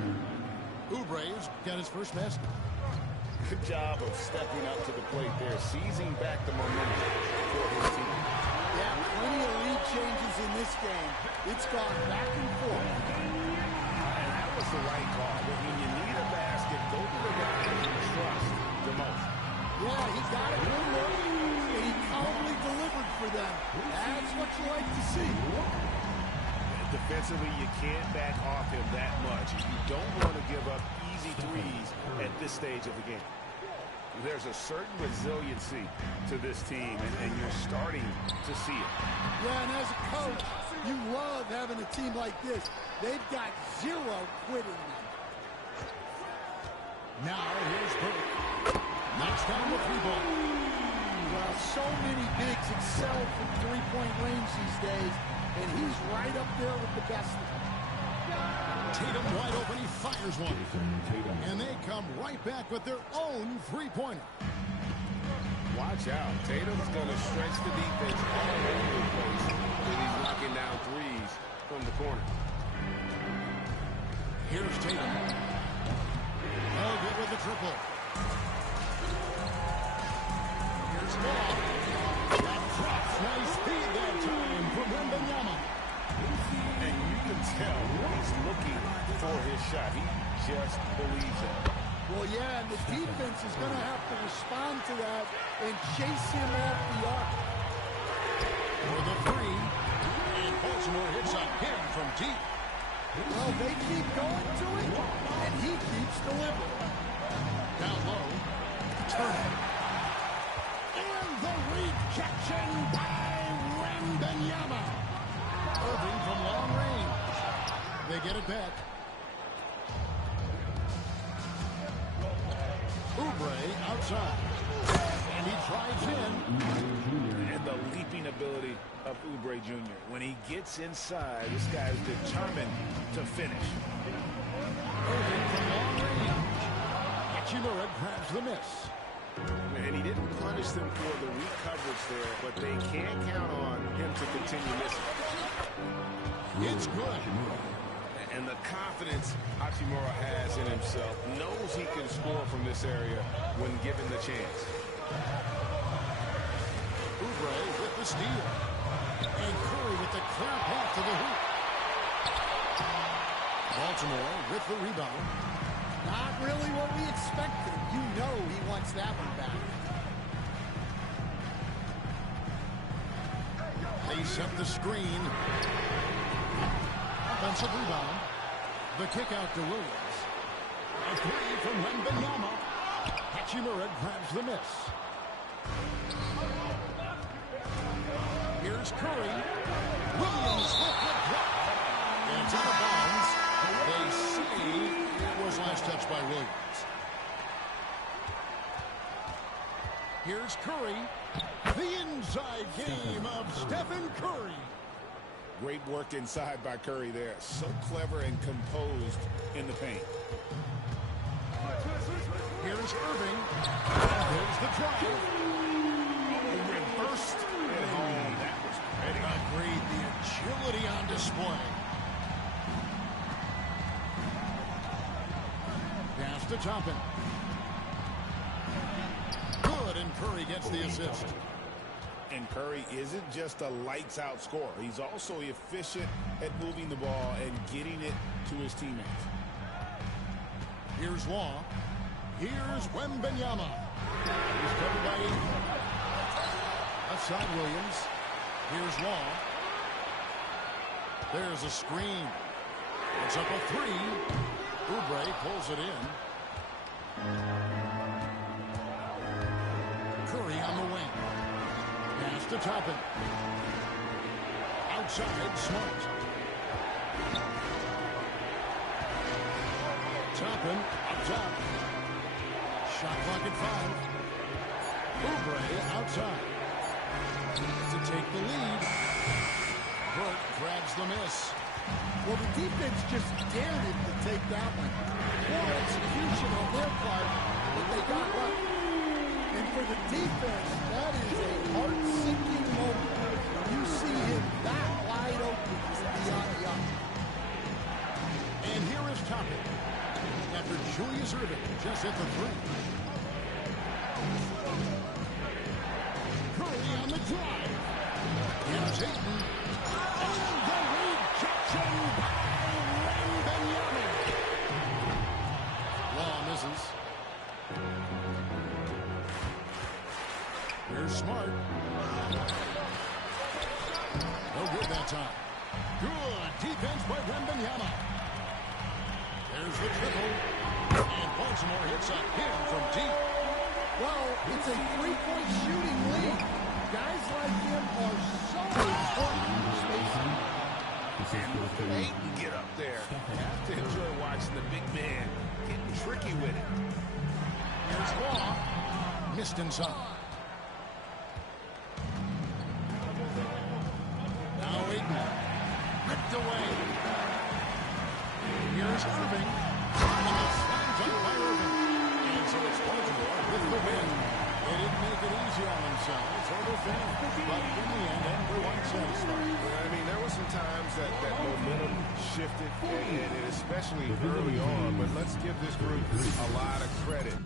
Oubre's got his first basket. Good job of stepping up to the plate there, seizing back the momentum for his team. Yeah, plenty of lead changes in this game. It's gone back and forth. And that was the right call. When you need a basket, go to the guy you trust the most. Yeah, he got it one look, and he calmly delivered for them. That's what you like to see. Defensively, you can't back off him that much. You don't want to give up easy threes at this stage of the game. There's a certain resiliency to this team, and you're starting to see it. Yeah, and as a coach, you love having a team like this. They've got zero quitting them. Now, here's Burke. Knocks down the three ball. Well, so many bigs excel from three-point range these days, and he's right up there with the best of them. Tatum wide open, he fires one. And they come right back with their own three-pointer. Watch out. Tatum's going to stretch the defense all over the place when he's knocking down threes from the corner. Here's Tatum. Oh, good with the triple. Here's Law. That drops. Nice speed that time from Wembanyama. And you can tell he's looking for his shot. He just believes it. Well, yeah, and the defense is going to have to respond to that and chase him off the arc. For the three. And Baltimore hits again from deep. Well, they keep going to it, and he keeps delivering. Down low. Turner. And the rejection by Wembanyama. Irving from long range. They get it back. Oubre outside. And he drives in. And the leaping ability of Oubre Jr. When he gets inside, this guy is determined to finish. Irving from long range. Hachimura grabs the miss. And he didn't punish them for the weak coverage there, but they can't count on him to continue missing. It's good. And the confidence Hachimura has in himself, knows he can score from this area when given the chance. Oubre with the steal. And Curry with the clear path to the hoop. Baltimore with the rebound. Not really what we expected. You know he wants that one back. They set the screen. Offensive rebound. The kick out to Williams. A three from Wembanyama. Hachimura grabs the miss. Here's Curry. Williams with the drop. And it's out of bounds. They say it was last touched by Williams. Here's Curry. The inside game of Stephen Curry. Great work inside by Curry there. So clever and composed in the paint. Here's Irving. There's the drive. Reversed at home. That was pretty. Agreed. The agility on display. Pass to Toppin. Good, and Curry gets the assist. And Curry isn't just a lights-out scorer. He's also efficient at moving the ball and getting it to his teammates. Here's Law. Here's Wembanyama. He's covered by 8. Outside Williams. Here's Law. There's a screen. It's up a 3. Oubre pulls it in. Curry on the wing. Pass to Toppin. Outside, Smart. Toppin up top. Shot clock at 5. Oubre outside to take the lead. Burt grabs the miss. Well, the defense just dared him to take that one. Poor execution on their part, but they got lucky. And for the defense, that is a heart-sinking moment. When you see him that wide open, it's beyond young. And here is Toppin after Julius Erving just hit the 3. Curry on the drive. Here's Ayton. And the rejection by Wembanyama. Law misses. Here's Smart. No good that time. Good defense by Wembanyama. There's the triple. And Baltimore hits a hit from deep. Well, it's a three-point shooting lead. Guys like him are so important in spacing. Ayton get up there. You have to enjoy watching the big man getting tricky with it. Here's Law. Missed inside. Now Ayton. Ripped away. Here's Irving. Slam dunk by Irving. And so it's Baltimore with the win. They didn't make it easy on themselves or their fans, but in the end, everyone satisfied. I mean, there were some times that momentum shifted, and especially early on, but let's give this group a lot of credit.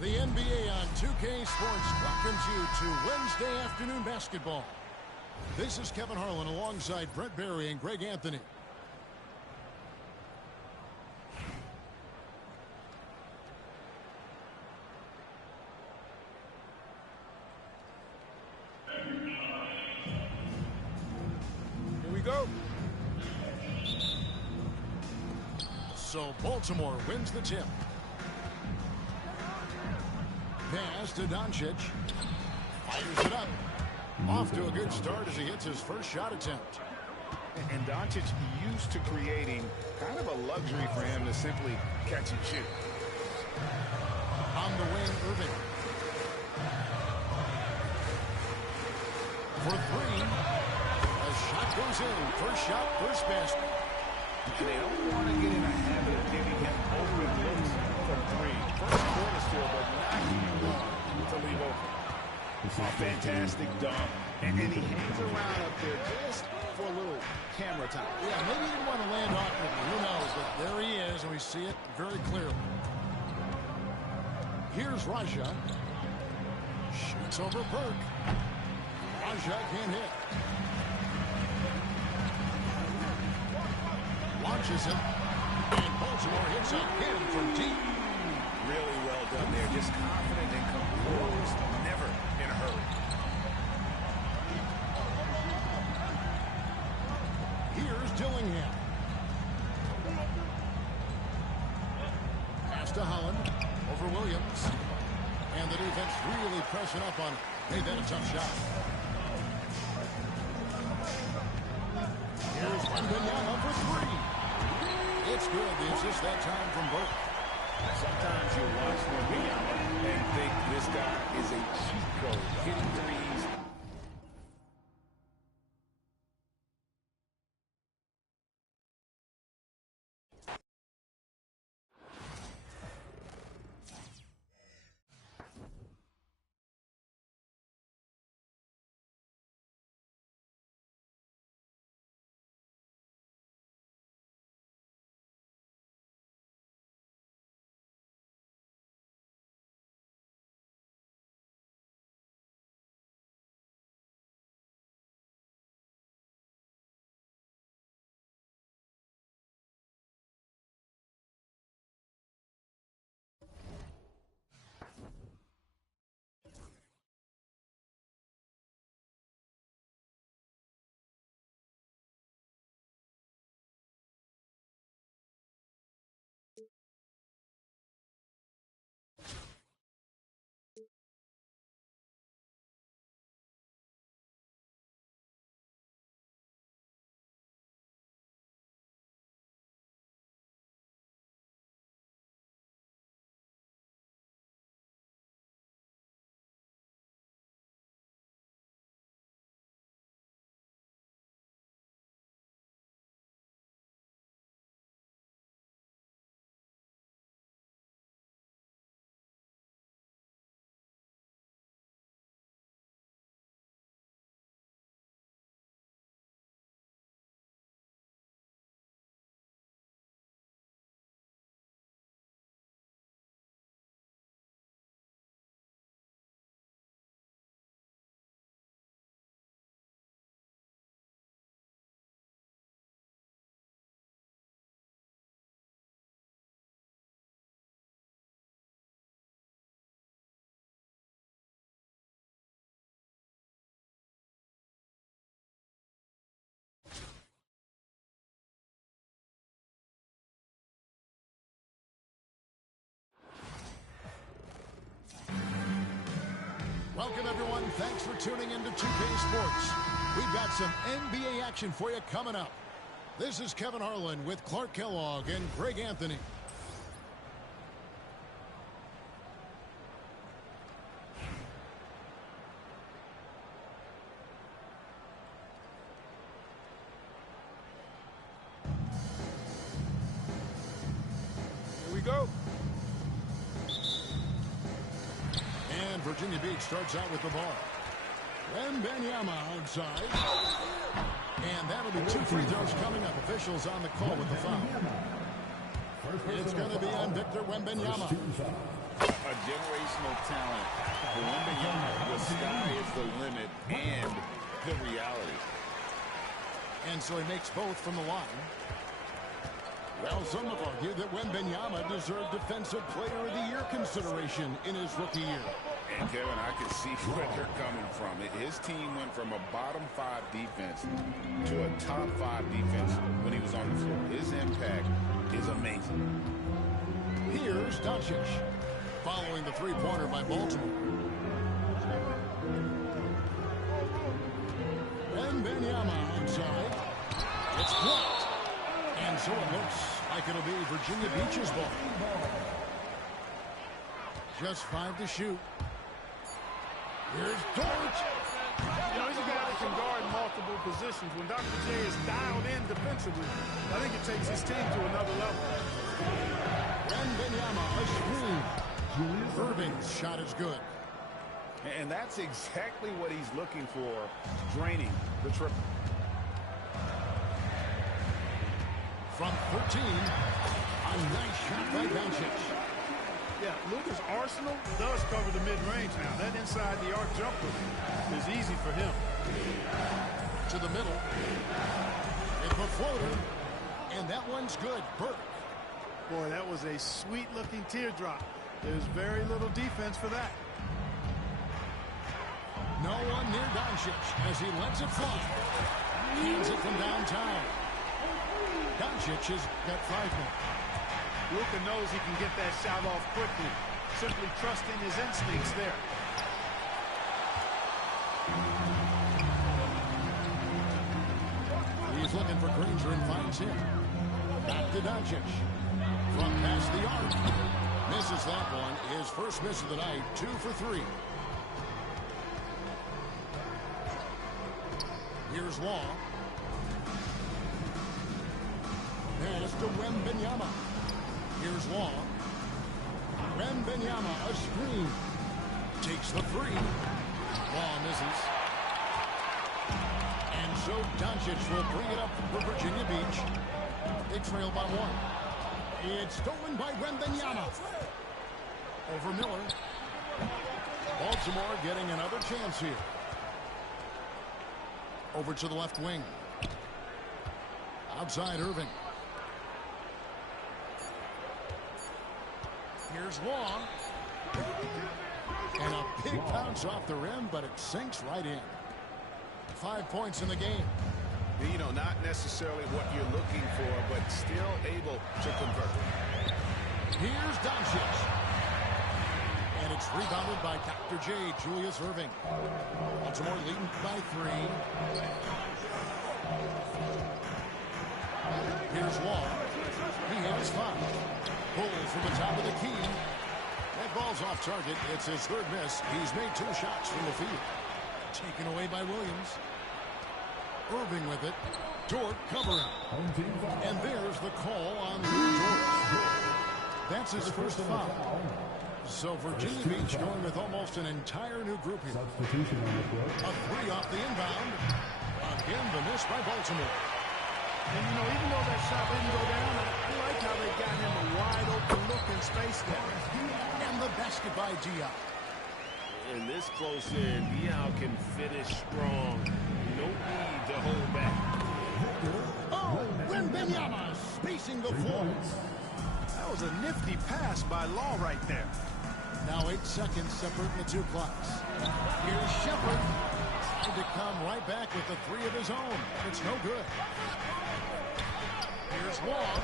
The NBA on 2K Sports welcomes you to Wednesday afternoon basketball. This is Kevin Harlan alongside Brett Barry and Greg Anthony. Here we go. So Baltimore wins the tip. Pass to Doncic. Fires it up. Off to a good start as he hits his first shot attempt. And Doncic used to creating kind of a luxury for him to simply catch and shoot. On the wing, Irving. For 3. A shot goes in. First shot, first basket. And they don't want to get in a habit of giving him open looks from 3. First quarter still, but not long to leave open. A fantastic dunk. And he hangs around up there just for a little camera time. Yeah, maybe he didn't want to land awkwardly. Who knows? But there he is, and we see it very clearly. Here's Raja. Shoots over Burke. Raja can't hit. Launches it. And Baltimore hits a pin from deep. Really well done there. Just confident and composed. Never in a hurry. Here's Dillingham. Pass to Holland. Over Williams. And the defense really pressing up on, made that a tough shot. Here's Wembanyama for three. It's good. The assist that time from Burke. Sometimes you watch Wembanyama and think this guy is a cheat code, hitting threes. Welcome, everyone. Thanks for tuning into 2K Sports. We've got some NBA action for you coming up. This is Kevin Harlan with Clark Kellogg and Greg Anthony. Here we go. And Virginia Beach starts out with the ball. Wembanyama outside. And that'll be 2 free throws coming up. Officials on the call with the foul. It's going to be on Victor Wembanyama. A generational talent for Wembanyama. The sky is the limit and the reality. And so he makes both from the line. Well, some have argued that Wembanyama deserved Defensive Player of the Year consideration in his rookie year. And Kevin, I can see where they're coming from. His team went from a bottom 5 defense to a top 5 defense when he was on the floor. His impact is amazing. Here's Doncic, following the three-pointer by Baltimore. Wembanyama outside. It's blocked. And so it looks like it'll be Virginia Beach's ball. Just 5 to shoot. Here's Dort. You know, he's a guy that can guard multiple positions. When Dr. J is dialed in defensively, I think it takes his team to another level. Wembanyama, a screen. Irving's shot is good. And that's exactly what he's looking for, draining the triple. From 13, a nice shot by Doncic. Yeah, Luka's arsenal does cover the mid-range now. That inside the arc jumper is easy for him. To the middle. It's a floater. And that one's good. Burke. Boy, that was a sweet-looking teardrop. There's very little defense for that. No one near Doncic as he lets it fly. Hands it from downtown. Doncic has got 5 more. Luka knows he can get that shot off quickly. Simply trusting his instincts there. He's looking for Granger and finds him. Back to Doncic. From past the arc. Misses that one. His first miss of the night. 2 for 3. Here's Long. Pass to Wembanyama. Here's Long. Wembanyama, a screen. Takes the three. Long misses. And so Doncic will bring it up for Virginia Beach. They trail by 1. It's stolen by Wembanyama. Over Miller. Baltimore getting another chance here. Over to the left wing. Outside Irving. Here's Long. And a big bounce off the rim, but it sinks right in. 5 points in the game. You know, not necessarily what you're looking for, but still able to convert. Here's Doncic. And it's rebounded by Dr. J, Julius Irving. Baltimore leading by 3. Here's Long. He has 5. Pulls from the top of the key. That ball's off target. It's his 3rd miss. He's made 2 shots from the field. Taken away by Williams. Irving with it. Dort covering. And there's the call on Dort. That's his first foul. So Virginia Beach going with almost an entire new group here. A 3 off the inbound. Again, the miss by Baltimore. And, you know, even though that shot didn't go down, I like how they got him a wide-open look in space there. And the basket by Diop. In this close in, Diop can finish strong. No need to hold back. Oh, Wembanyama spacing the floor. That was a nifty pass by Law right there. Now 8 seconds separating the 2 clocks. Here's Shepard. Trying to come right back with the 3 of his own. It's no good. Here's Long.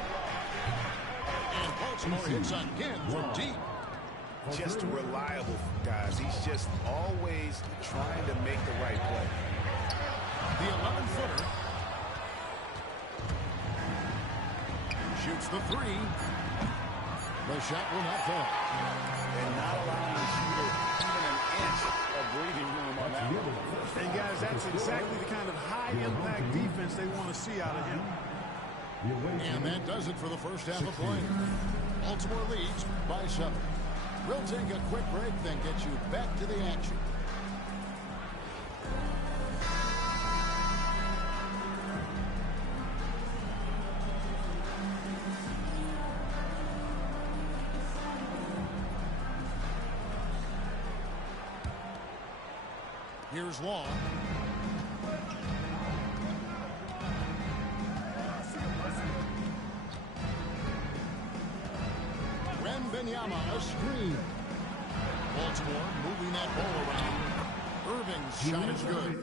And Baltimore hits again from deep. Just reliable, guys. He's just always trying to make the right play. The 11-footer. Shoots the 3. The shot will not fall. And not allowing the shooter even an inch of breathing room on that one. And, guys, that's exactly the kind of high-impact defense they want to see out of him. And that does it for the first half of play. Baltimore leads by 7. We'll take a quick break, then get you back to the action. Here's Long. Wembanyama, a screen. Baltimore moving that ball around. Irving's shot is good.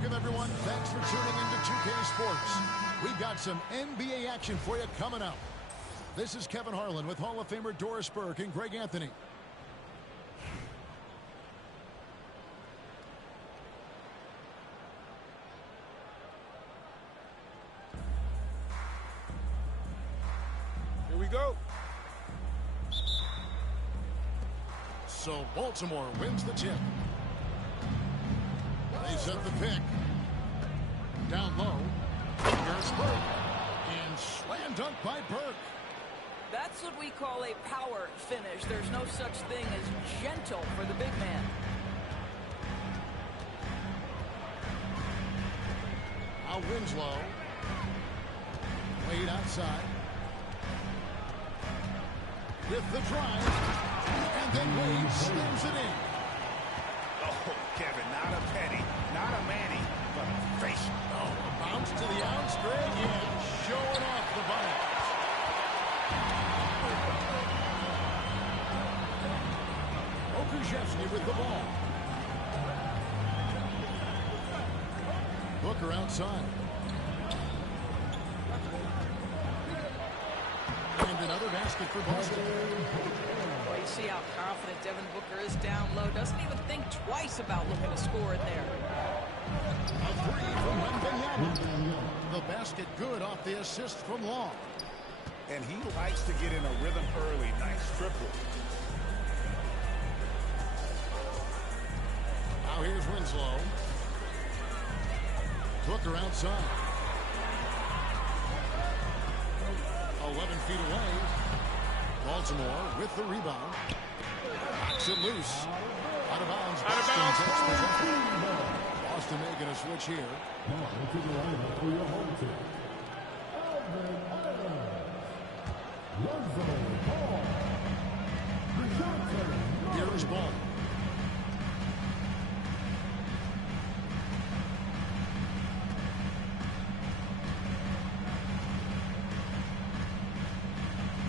Welcome, everyone. Thanks for tuning into 2K Sports. We've got some NBA action for you coming up. This is Kevin Harlan with Hall of Famer Doris Burke and Greg Anthony. Here we go. So Baltimore wins the tip. They set the pick. Down low. Here's Burke. And slam dunk by Burke. That's what we call a power finish. There's no such thing as gentle for the big man. Now Winslow. Wade outside. With the drive. And then Wade slams it in. Oh, Kevin, not a penny, not a Manny, but a face. Oh, a bounce to the outs, Greg. Yeah, showing off the bounce. Okujevsky with the ball. Booker outside. And another basket for Boston. Well, you see how confident Devin Booker is down low. Doesn't even think twice about looking to score it there. A three from Wembanyama. The basket good off the assist from Long. And he likes to get in a rhythm early. Nice triple. Now here's Winslow. Booker outside. 11 feet away. Baltimore with the rebound. Knocks it loose. Out of bounds. Boston making a switch here. Here's Ball.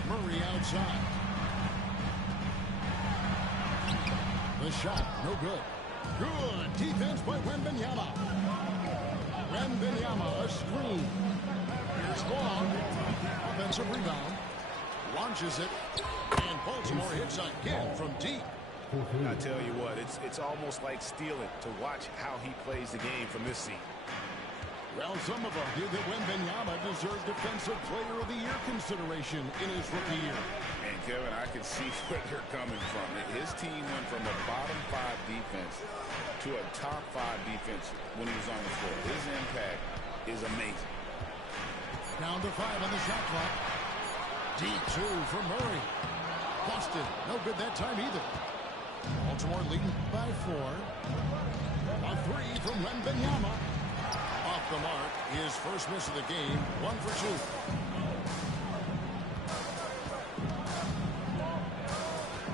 Murray outside. The shot, no good. Good defense by Wembanyama. Wembanyama, a screen. Here's Long. Offensive rebound. Launches it. And Baltimore hits again from deep. I tell you what, it's almost like stealing to watch how he plays the game from this seat. Well, some have argued that Wembanyama deserved Defensive Player of the Year consideration in his rookie year. And Kevin, I can see where they're coming from. His team went from a bottom 5 defense to a top 5 defense when he was on the floor. His impact is amazing. Down to 5 on the shot clock. Deep 2 for Murray. Boston, no good that time either. Baltimore leading by 4. A 3 from Wembanyama. Off the mark, his first miss of the game, 1 for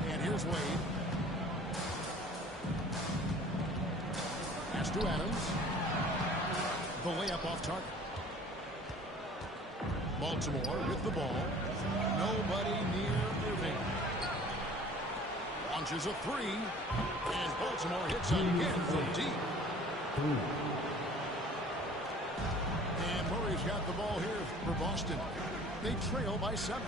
2. And here's Wade. Pass to Adams. The layup off target. Baltimore with the ball. Nobody near Irving. Launches a 3. And Baltimore hits again from deep. And Murray's got the ball here for Boston. They trail by 7.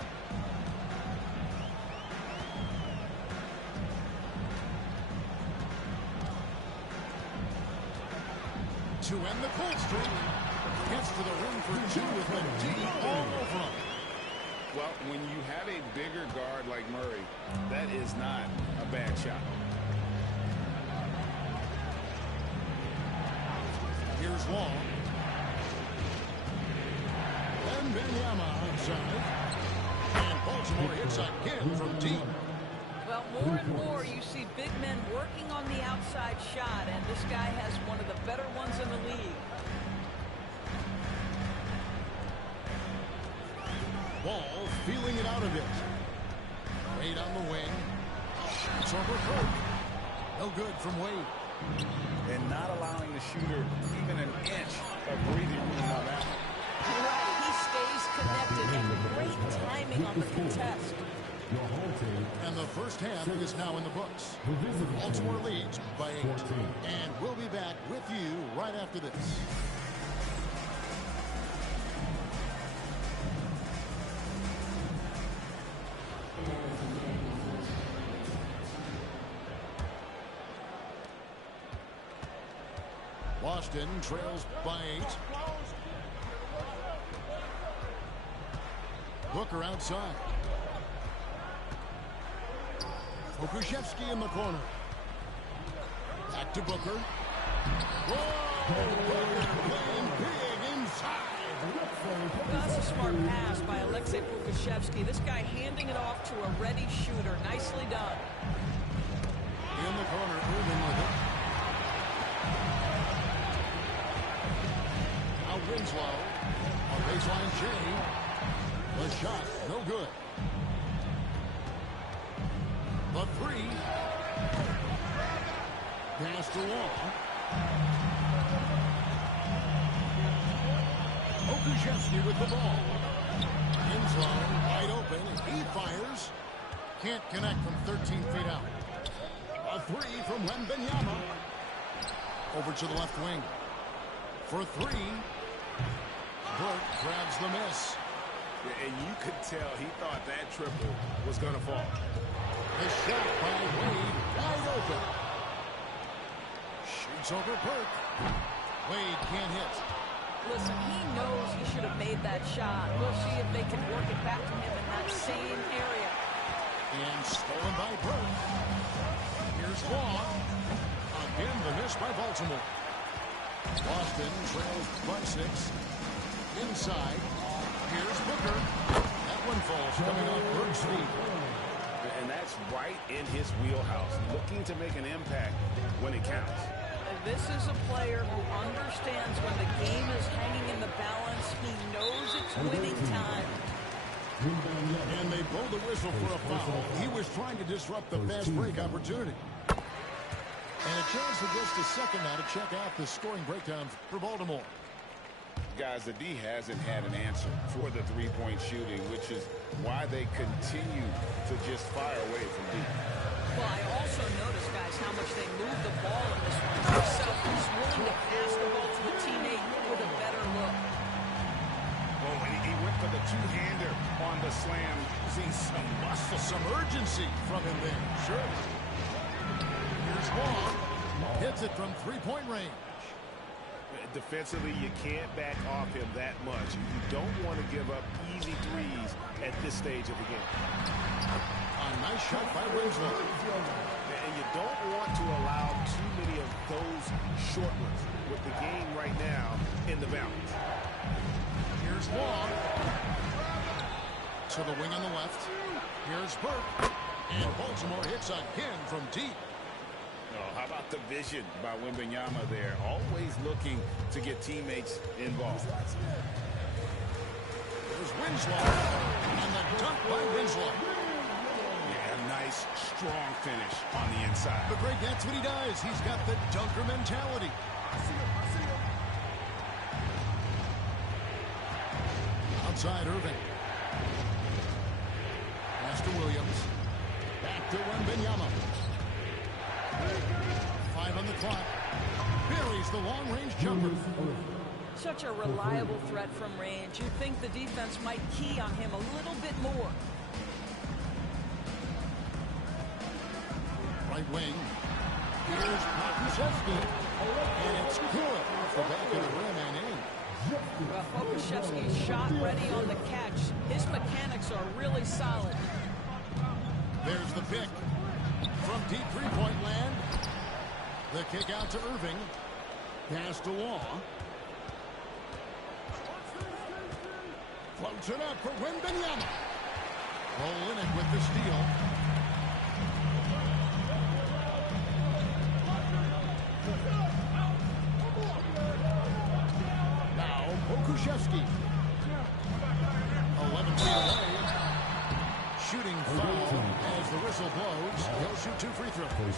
To end the cold streak. Gets to the rim for 2 with the D all over him. Well, when you have a bigger guard like Murray, that is not a bad shot. Here's Long. Wembanyama outside. And Baltimore hits again from deep. Well, more and more you see big men working on the outside shot, and this guy has one of the better ones in the league. Ball feeling it out a bit. Wade on the wing. It's over Burke. No good from Wade. And not allowing the shooter even an inch of breathing room on that one. Right, he stays connected, and great timing on the contest. And the first half is now in the books. Baltimore leads by 8. And we'll be back with you right after this. Boston trails by 8. Booker outside. Okushevsky in the corner. Back to Booker. Whoa! Booker playing big inside. That's a smart pass by Alexei Okushevsky. This guy handing it off to a ready shooter. Nicely done. In the corner, Irving with it. Now Winslow. On baseline, Shea. The shot, no good. The three. Pass to Wall. Okushevsky with the ball. Winslow wide open. He fires. Can't connect from 13 feet out. A three from Wembanyama. Over to the left wing. For three. Burke grabs the miss. And you could tell he thought that triple was going to fall. The shot by Wade, wide open. Shoots over Burke. Wade can't hit. Listen, he knows he should have made that shot. We'll see if they can work it back to him in that same area. And stolen by Burke. Here's Law. Again, the miss by Baltimore. Boston trails by 6. Inside. Here's Booker. That one falls coming off Burke's feet. And that's right in his wheelhouse, looking to make an impact when it counts. This is a player who understands when the game is hanging in the balance. He knows it's winning time. And they blow the whistle for a foul. He was trying to disrupt the fast break opportunity. And a chance for just a second now to check out the scoring breakdown for Baltimore. Guys, the D hasn't had an answer for the three-point shooting, which is why they continue to just fire away from deep. Well, I also noticed, guys, how much they moved the ball in this one. He's willing to pass the ball to the teammate with a better look. Oh, and he went for the two-hander on the slam. See some muscle, Some urgency from him there. Sure. Here's Wall. Hits it from three-point range. Defensively, you can't back off him that much. You don't want to give up easy threes at this stage of the game. A nice shot by Winslow. And you don't want to allow too many of those short ones with the game right now in the balance. Here's Wall. To the wing on the left. Here's Burke. And Baltimore hits again from deep. Oh, how about the vision by Wembanyama there? Always looking to get teammates involved. There's Winslow. And the dunk by Winslow. Yeah, a nice, strong finish on the inside. But Greg, that's what he does. He's got the dunker mentality. Outside Irving. Pass to Williams. Back to Wembanyama. 5 on the clock. Buries the long-range jumper. Such a reliable threat from range. You'd think the defense might key on him a little bit more. Right wing. Here's Okushevsky. And it's good off the back of the rim and in. Well, Okushevsky's shot ready on the catch. His mechanics are really solid. There's the pick. From deep three-point land. The kick out to Irving. Pass to Law. Floats it up for Wembanyama. Olynyk with the steal. Now Okushevsky. 11 feet away. Shooting foul as the whistle blows. He'll shoot 2 free throws.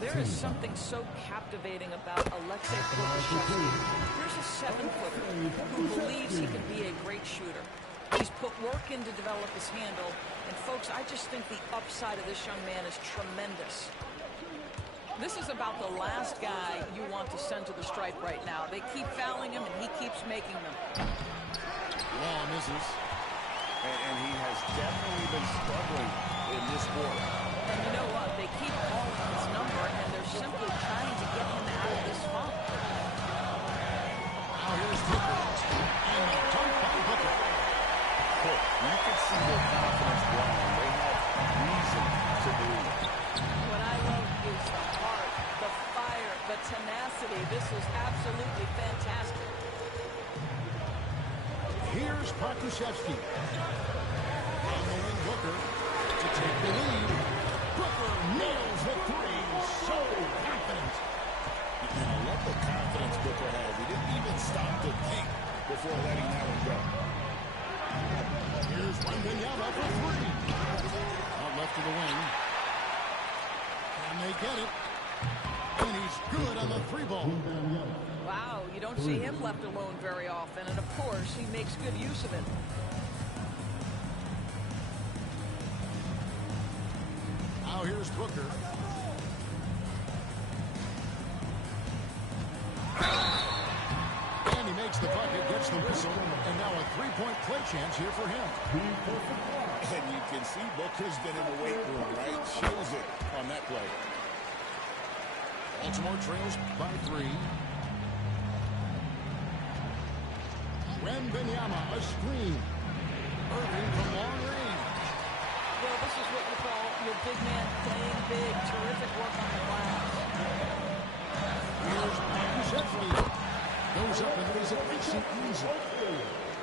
There is something so captivating about Alexei Okushevsky. Here's a 7-footer who believes he can be a great shooter. He's put work in to develop his handle. And, folks, I just think the upside of this young man is tremendous. This is about the last guy you want to send to the stripe right now. They keep fouling him, and he keeps making them. Law misses. And he has definitely been struggling in this quarter. And you know what? They keep calling his number, and they're simply trying to get him out of this funk. Now here's Booker. And the dunk by Booker. Look, you can see their confidence growing. They have reason to believe. What I love is the heart, the fire, the tenacity. This is absolutely fantastic. Here's Pokusevski. On the wing, Booker to take the lead. Booker nails the three. So confident. And I love the confidence Booker has. He didn't even stop to think before letting that one go. Here's Wembanyama for three. Out left to the wing. And they get it. And he's good on the three ball. Wow, you don't see him left alone very often, and of course, he makes good use of it. Now here's Booker. And he makes the bucket, gets the whistle, and now a three-point play chance here for him. And you can see Booker's been in the weight room, right? Shows it on that play. Baltimore trails by three. Wembanyama, a screen. Irving from long range. Well, this is what you call your big man playing big. Terrific work on the glass. Here's Pokusevski. Goes up and lays it nice and easy.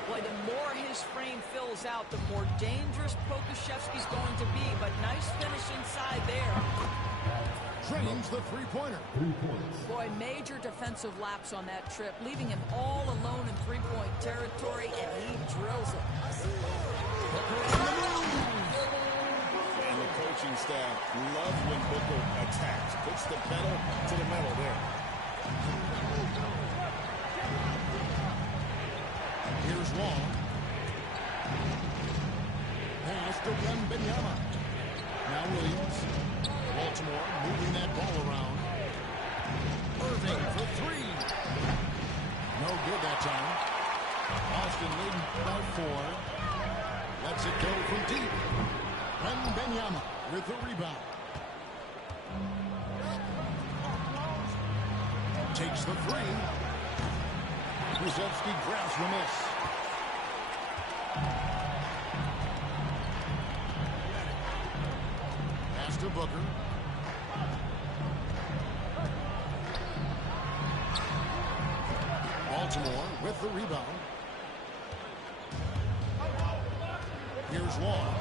Boy, the more his frame fills out, the more dangerous Pokusevski's going to be. But nice finish inside there. Drains the three-pointer. Boy, major defensive lapse on that trip, leaving him all alone in three-point territory, and he drills it. And the coaching staff love when Booker attacks. Puts the pedal to the metal there. Here's Long. Pass to Wembanyama. Now Williams. Baltimore moving that ball around. Irving for three. No good that time. Boston leading by four. Lets it go from deep. Wembanyama with the rebound. Takes the three. Pokusevski grabs the miss. Pass to Booker. Baltimore with the rebound. Here's Long.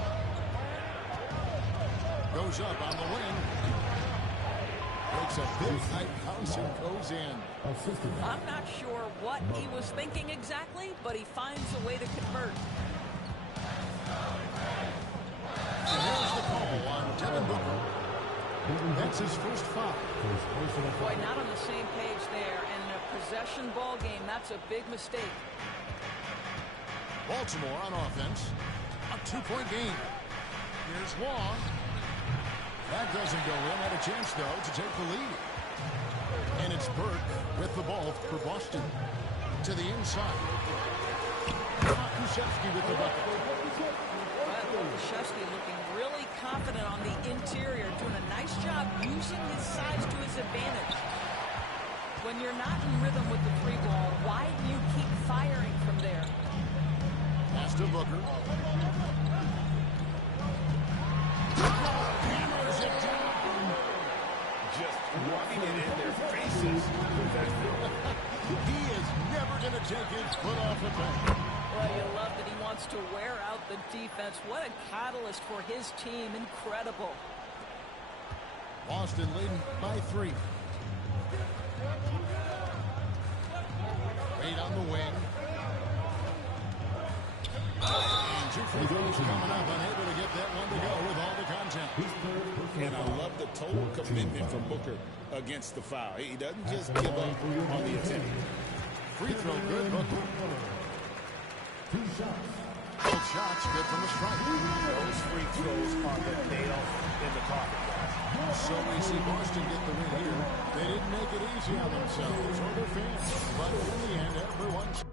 Goes up on the wing. Makes a big tight bounce and goes in. I'm not sure what he was thinking exactly, but he finds a way to convert. And here's the call on Devin Booker. That's his first foul. Boy, not on the same page there. And in a possession ball game, that's a big mistake. Baltimore on offense. A two-point game. Here's Long. That doesn't go in. Had a chance, though, to take the lead. And it's Burke with the ball for Boston. To the inside. Pokusevski with the bucket. Pokusevski looking really confident on the interior, doing a nice job using his size to his advantage. When you're not in rhythm with the three ball, why do you keep firing from there? Pass to Booker. Hammers it down. Just rubbing it in their faces. He is never going to take his foot off the paint. Well, you love that he wants to wear out the defense. What a catalyst for his team. Incredible. Boston leading by three. Wade on the wing. And two free throws coming up. Unable to get that one to go with all the content. And I love the total commitment from Booker against the foul. He doesn't just give up on the attempt. Free throw good, Booker. Both shots good from the strike. Those free throws are the nail in the coffin, guys. So we see Boston get the win here. They didn't make it easy on themselves or their fans, but in the end, everyone's...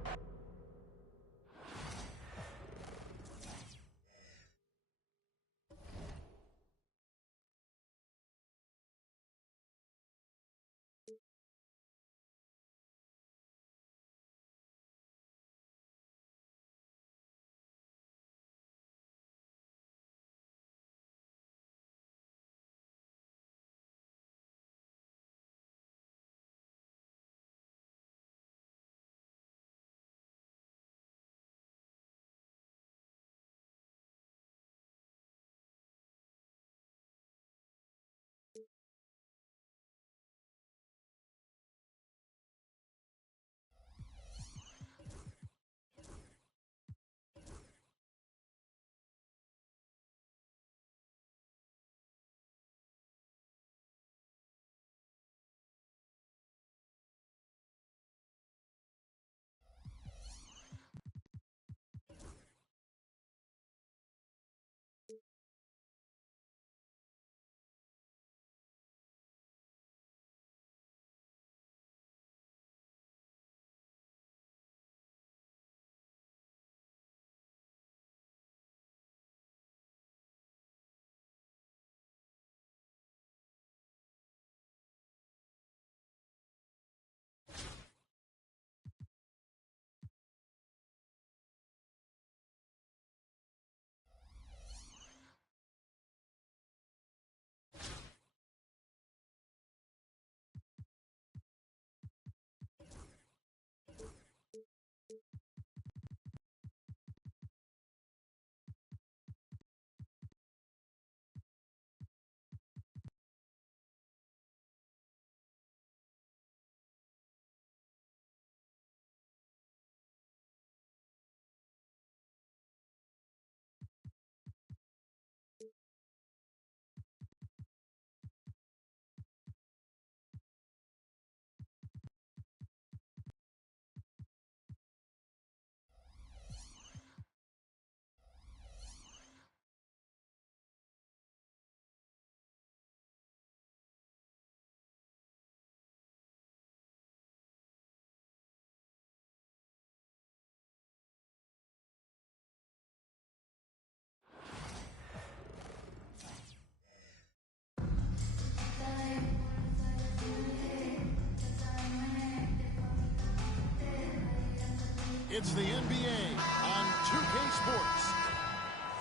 It's the NBA on 2K Sports.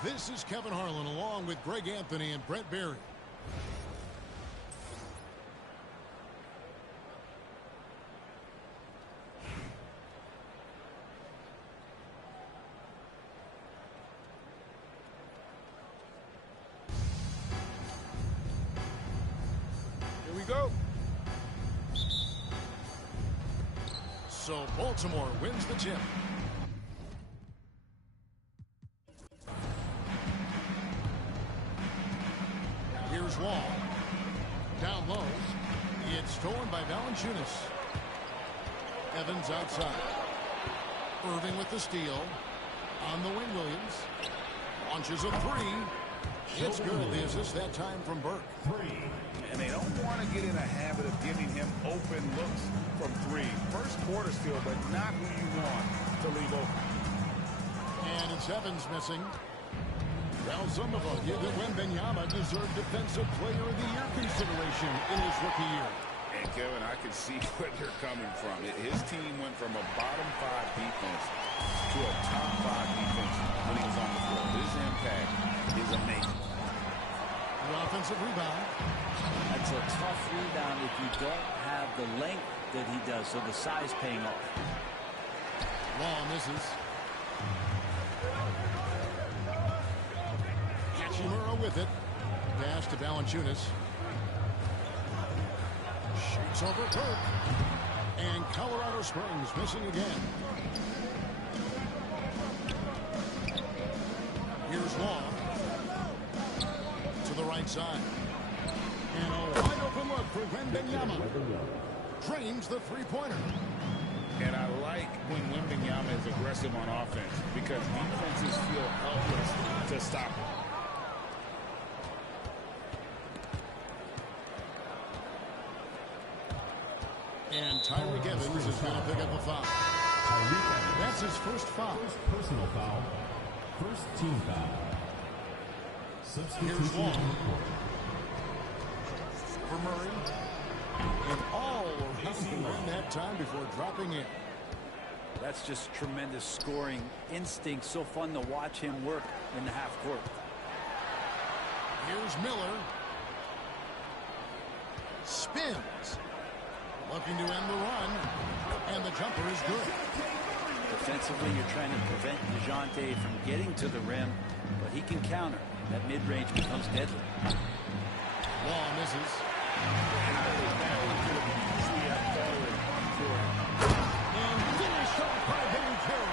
This is Kevin Harlan along with Greg Anthony and Brett Berry. Here we go. So Baltimore wins the tip. Here's Wall. Down low. It's stolen by Valanciunas. Evans outside. Irving with the steal. On the wing, Williams. Launches a three. It's good. The assist that time from Burke. And they don't want to get in a habit of giving him open looks from three. First quarter still, but not who you want to leave open. And it's Evans missing. Now some of us give that Wembanyama deserved Defensive Player of the Year consideration in his rookie year. And Kevin, I can see where they're coming from. His team went from a bottom five defense to a top five defense when he was on the floor. His impact is amazing. The offensive rebound. That's a tough rebound if you don't have the length that he does, so the size paying off. Wall misses. Hachimura with it. Pass to Valanciunas. Shoots over Kirk. And Colorado Springs missing again. Here's Wall. To the right side. And a wide open look for Wembanyama. Drains the three-pointer. And I like when Wembanyama is aggressive on offense because defense defenses feel helpless to stop him. And Tyreek Evans is going to pick up a foul. That's his first foul. First personal foul. First team foul. Here's Long for Murray. And all around the rim that time before dropping in. That's just tremendous scoring instinct. So fun to watch him work in the half court. Here's Miller. Spins. Looking to end the run. And the jumper is good. Defensively, you're trying to prevent DeJounte from getting to the rim, but he can counter. That mid-range becomes deadly. Law misses. And finished off by Banchero.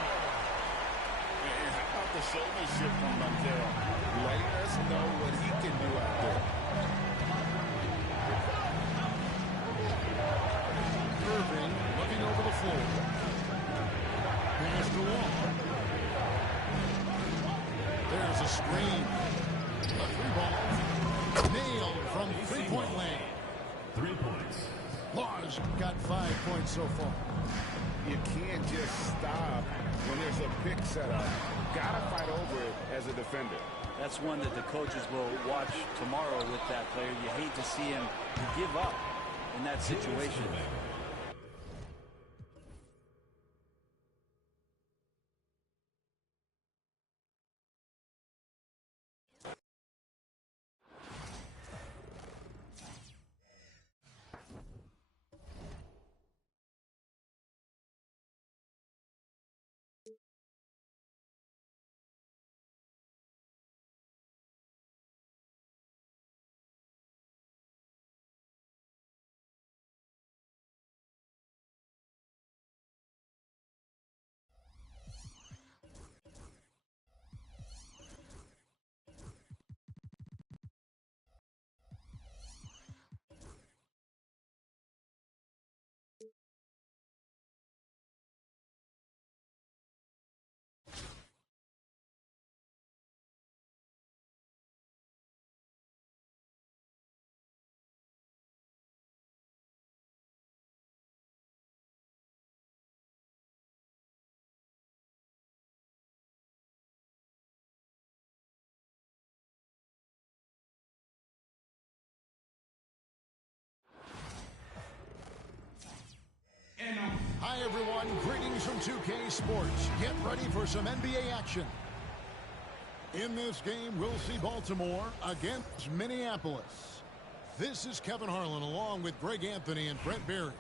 And how about the showmanship from Banchero? Letting us know what he can do out there. Irving looking over the floor. Pass to Wall. There's a screen. A three ball. Nailed from three-point lane. 3 points. Law's got 5 points so far. You can't just stop when there's a pick set up. Gotta fight over it as a defender. That's one that the coaches will watch tomorrow with that player. You hate to see him give up in that situation. Hi, everyone. Greetings from 2K Sports. Get ready for some NBA action. In this game, we'll see Baltimore against Minneapolis. This is Kevin Harlan along with Greg Anthony and Brent Berry.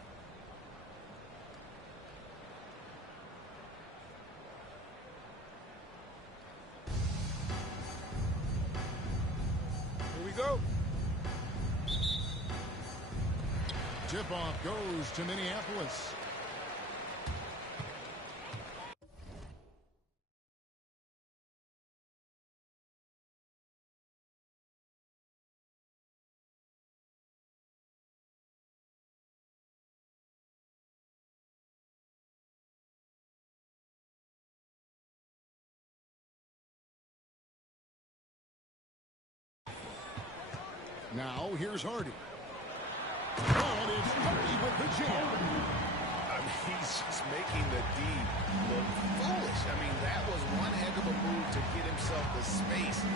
Here we go. Tip-off goes to Minneapolis. Now, here's Hardy. And it's Hardy with the jam. I mean, he's just making the D look foolish. I mean, that was one heck of a move to get himself the space he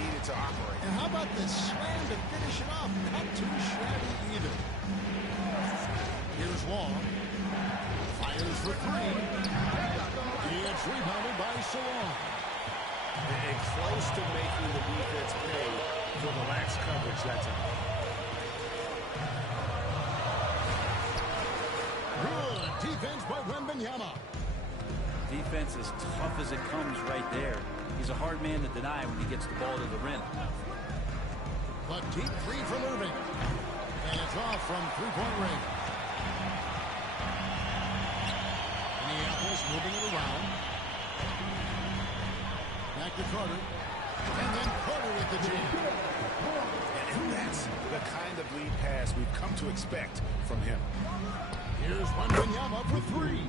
needed to operate. And how about the slam to finish it off? Not too shabby either. Here's Long. Fires for three. It's rebounded by Salon. And close to making the defense pay for the lax coverage that time. Good defense by Wembanyama. Defense as tough as it comes right there. He's a hard man to deny when he gets the ball to the rim. A deep three from Irving. And it's off from three-point range. Minneapolis moving it around. Back to Carter. And then Carter with the jam. And that's the kind of lead pass we've come to expect from him. Here's Wembanyama for three.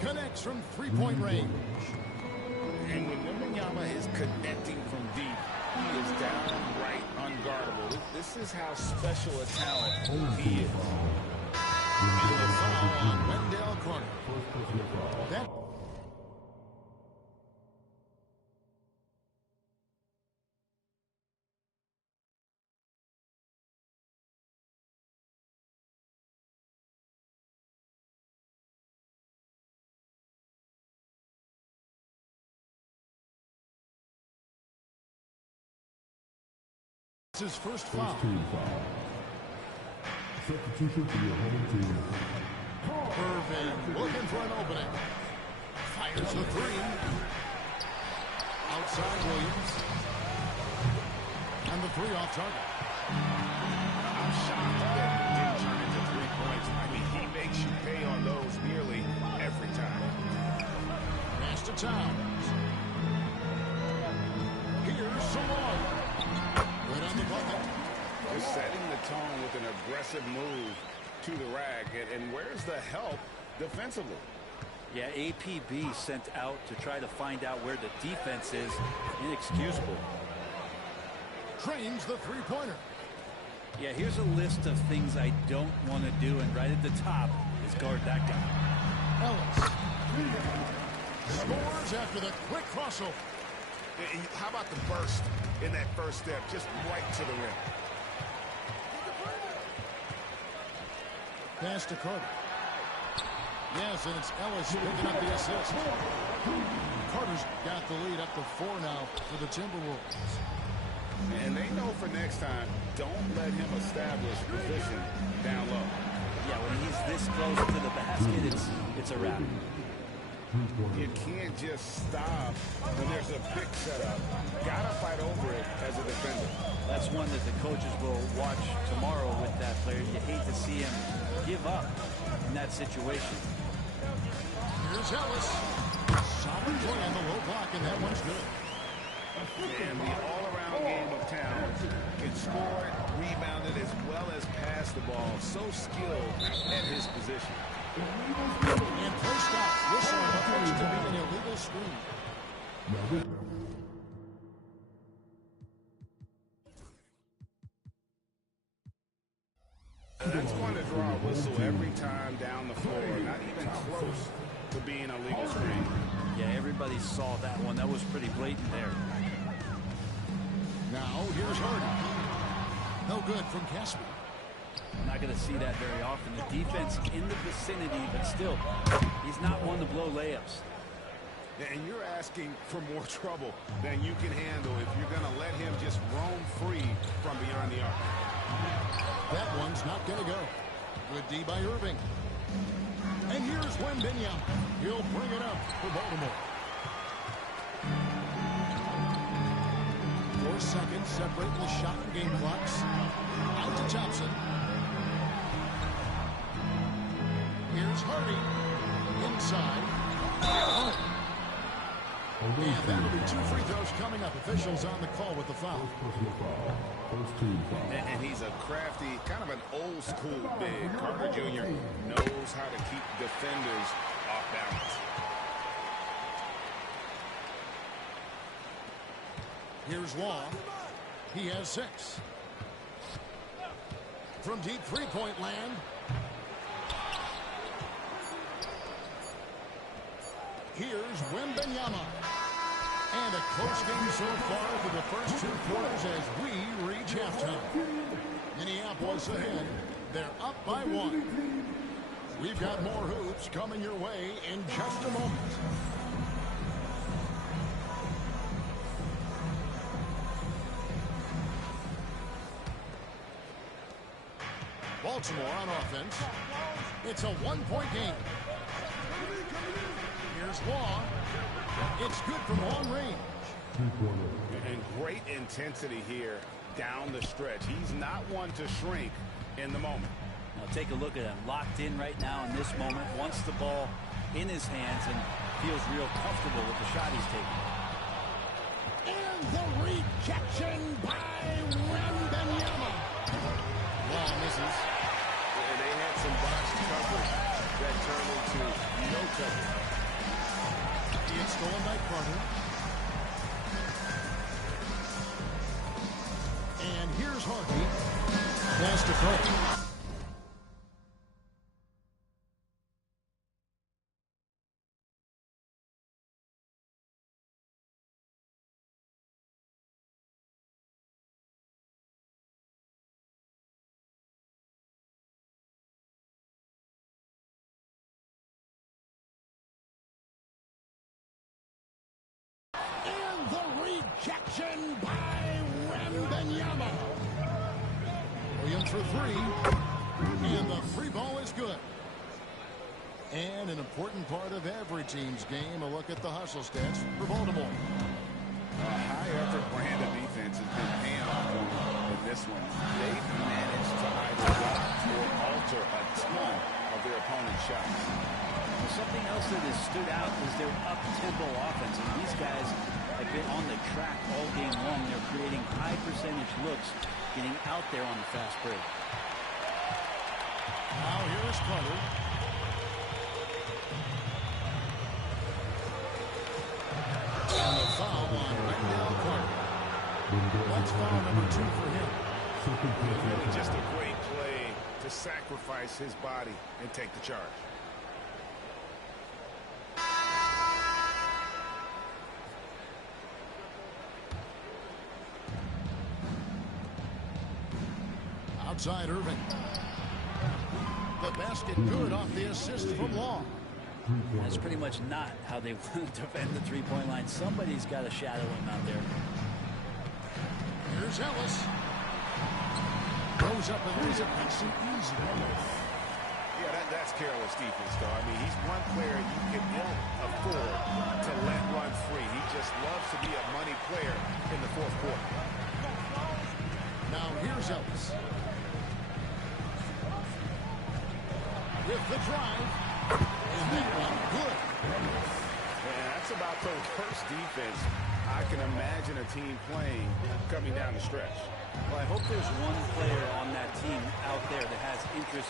Connects from three-point range. And when connecting from deep. He is downright unguardable. This is how special a talent he is. And a foul on Wendell Carter. That is his first foul. Substitution for your home team. Irvin looking for an opening. Fires the three. Outside Williams. And the three off target. I'm shocked that it didn't turn into 3 points. I mean, he makes you pay on those nearly every time. Pass to Towns. Here's Salon. Right on the bucket. Just setting the tone with an aggressive move to the rack. And where's the help defensively? Yeah, APB sent out to try to find out where the defense is. Inexcusable. Trains the three-pointer. Yeah, here's a list of things I don't want to do, and right at the top is guard that guy. Ellis scores after the quick crossover. And how about the burst in that first step, just right to the rim? Pass to Carter. Yes, and it's Ellis picking up the assist. Carter's got the lead up to 4 now for the Timberwolves. And they know for next time, don't let him establish position down low. Yeah, when he's this close to the basket, it's a wrap. You can't just stop when there's a pick set up. Gotta fight over it as a defender. That's one that the coaches will watch tomorrow with that player. You hate to see him give up in that situation. Here's Ellis. Solid play on the low block, and that one's good. And the all-around game of Towns can score it, rebound it, as well as pass the ball. So skilled at his position. And play stops. Whistle on what looks to be an illegal screen. That's going to draw a whistle every time down the floor. Not even close to being a legal screen. Yeah, everybody saw that one. That was pretty blatant there. Now here's Harden. No good from Caspi. Not going to see that very often. The defense in the vicinity, but still, he's not one to blow layups. And you're asking for more trouble than you can handle if you're going to let him just roam free from beyond the arc. That one's not going to go. Good D by Irving. And here's Wembanyama. He'll bring it up for Baltimore. 4 seconds separating the shot and game clocks. Out to Thompson. Here's Hardy. Inside. And that'll be 2 free throws coming up. Officials on the call with the foul. And he's a crafty, kind of an old school big. Carter Jr. knows how to keep defenders off balance. Here's Law. He has 6. From deep three-point land. Here's Wembanyama. And a close game so far for the first 2 quarters as we reach halftime. Minneapolis ahead. They're up by 1. We've got more hoops coming your way in just a moment. Baltimore on offense. It's a 1-point game. Here's Law. It's good from long range. And great intensity here down the stretch. He's not one to shrink in the moment. Now take a look at him. Locked in right now in this moment. Wants the ball in his hands and feels real comfortable with the shot he's taking. And the rejection by Wembanyama. Law misses. And they had some box coverage that turned into no coverage. It's stolen by Carter. go. And the rejection by Wembanyama. Williams for three. And the free ball is good. And an important part of every team's game, a look at the hustle stats for Baltimore. A high-effort brand of defense has been paying off for them in this one. They've managed to either block or alter a ton of their opponent's shots. Well, something else that has stood out is their up-tempo offense. And these guys have been on the track all game long. They're creating high-percentage looks, getting out there on the fast break. Now here's Carter. And the foul on Wendell Carter. That's foul number 2 for him. Really just a great play to sacrifice his body and take the charge. Outside Irving. The basket good off the assist from Long. That's pretty much not how they want to defend the three-point line. Somebody's got to shadow him out there. Here's Ellis. Goes up and lays it nice and easy. Yeah, that's careless defense, though. I mean, he's one player you can ill afford to let run free. He just loves to be a money player in the fourth quarter. Now here's Ellis. With the drive. And that one good. And that's about the worst defense I can imagine a team playing coming down the stretch. Well, I hope there's one player on that team out there that has interest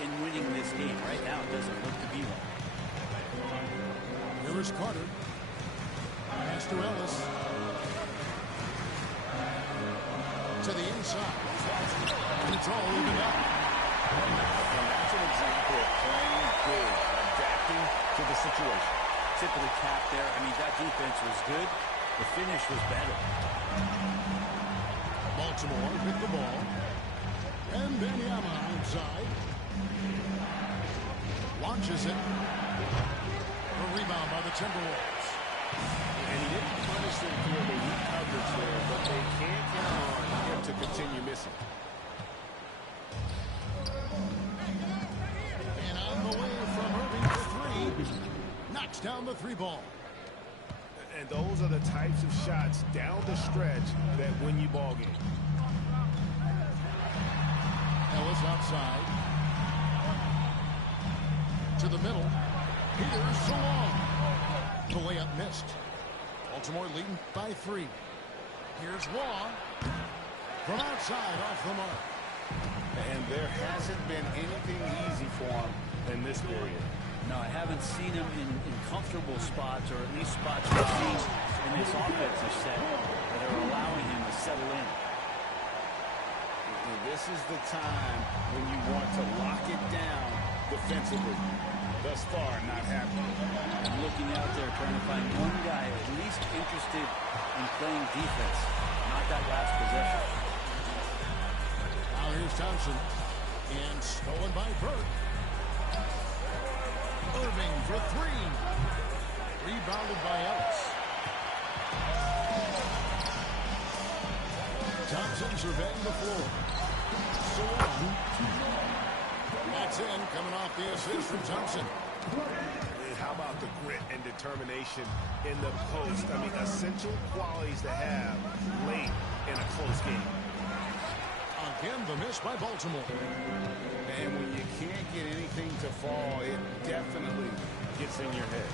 in winning this game. Right now, it doesn't look to be one. Here is Carter. Pass to Ellis. To the inside. And it's all even up. And that's an example of playing big, adapting to the situation. Tip of the cap there. I mean, that defense was good. The finish was better. Baltimore with the ball. And Wembanyama inside. Launches it. A rebound by the Timberwolves. And he didn't punish them for the weak coverage there, but they can't count on him to continue missing. And on the way from Irving for three. Knocks down the three ball. And those are the types of shots down the stretch that win you ball games. Ellis outside. To the middle. Here's so long. The layup missed. Baltimore leading by 3. Here's Law. From outside off the mark. And there hasn't been anything easy for him in this period. No, I haven't seen him in comfortable spots, or at least spots we've seen in this offensive set that are allowing him to settle in. And this is the time when you want to lock it down defensively. Thus far, not happening. And looking out there, trying to find one guy at least interested in playing defense, not that last possession. Now here's Thompson. And stolen by Burke. Irving for 3. Rebounded by Ellis. Thompson surveying the floor. So that's in, coming off the assist from Thompson. And how about the grit and determination in the post? I mean, essential qualities to have late in a close game. Again, the miss by Baltimore. And when you can't get anything to fall, it definitely gets in your head.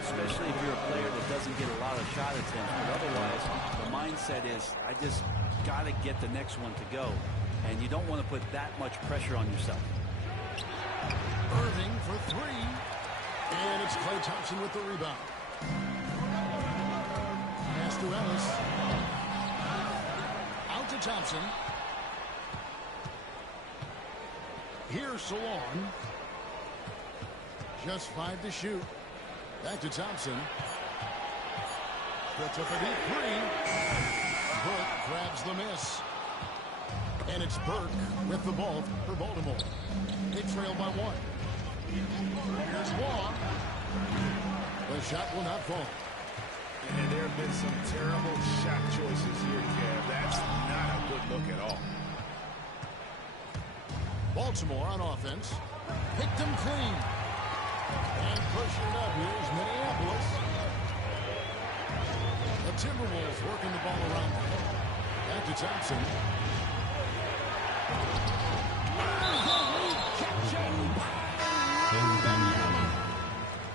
Especially if you're a player that doesn't get a lot of shot attempts. But otherwise, the mindset is, I just got to get the next one to go. And you don't want to put that much pressure on yourself. Irving for 3. And it's Klay Thompson with the rebound. Pass to Ellis. Out to Thompson. Here's Salon. Just 5 to shoot. Back to Thompson. Puts up a deep three. Burke grabs the miss. And it's Burke with the ball for Baltimore. They trail by 1. Here's Wong. The shot will not fall. And there have been some terrible shot choices here, Kev. That's not a good look at all. Baltimore on offense. Picked him clean. And pushing it up. Here's Minneapolis. The Timberwolves working the ball around. Back to Thompson.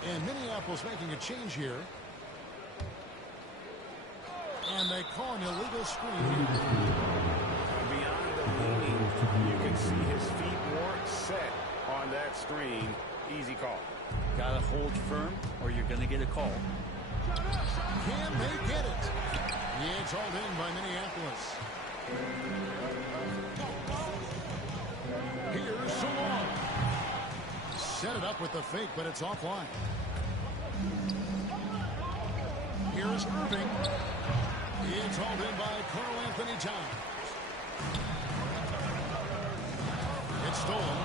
And Minneapolis making a change here. And they call an illegal screen. Beyond the leaning, you can see his feet weren't set on that screen. Easy call. Got to hold firm or you're going to get a call. Can they get it? Yeah, it's hauled in by Minneapolis. Here's Salon. Set it up with the fake, but it's offline. Here's Irving. It's hauled in by Carl Anthony Towns. It's stolen.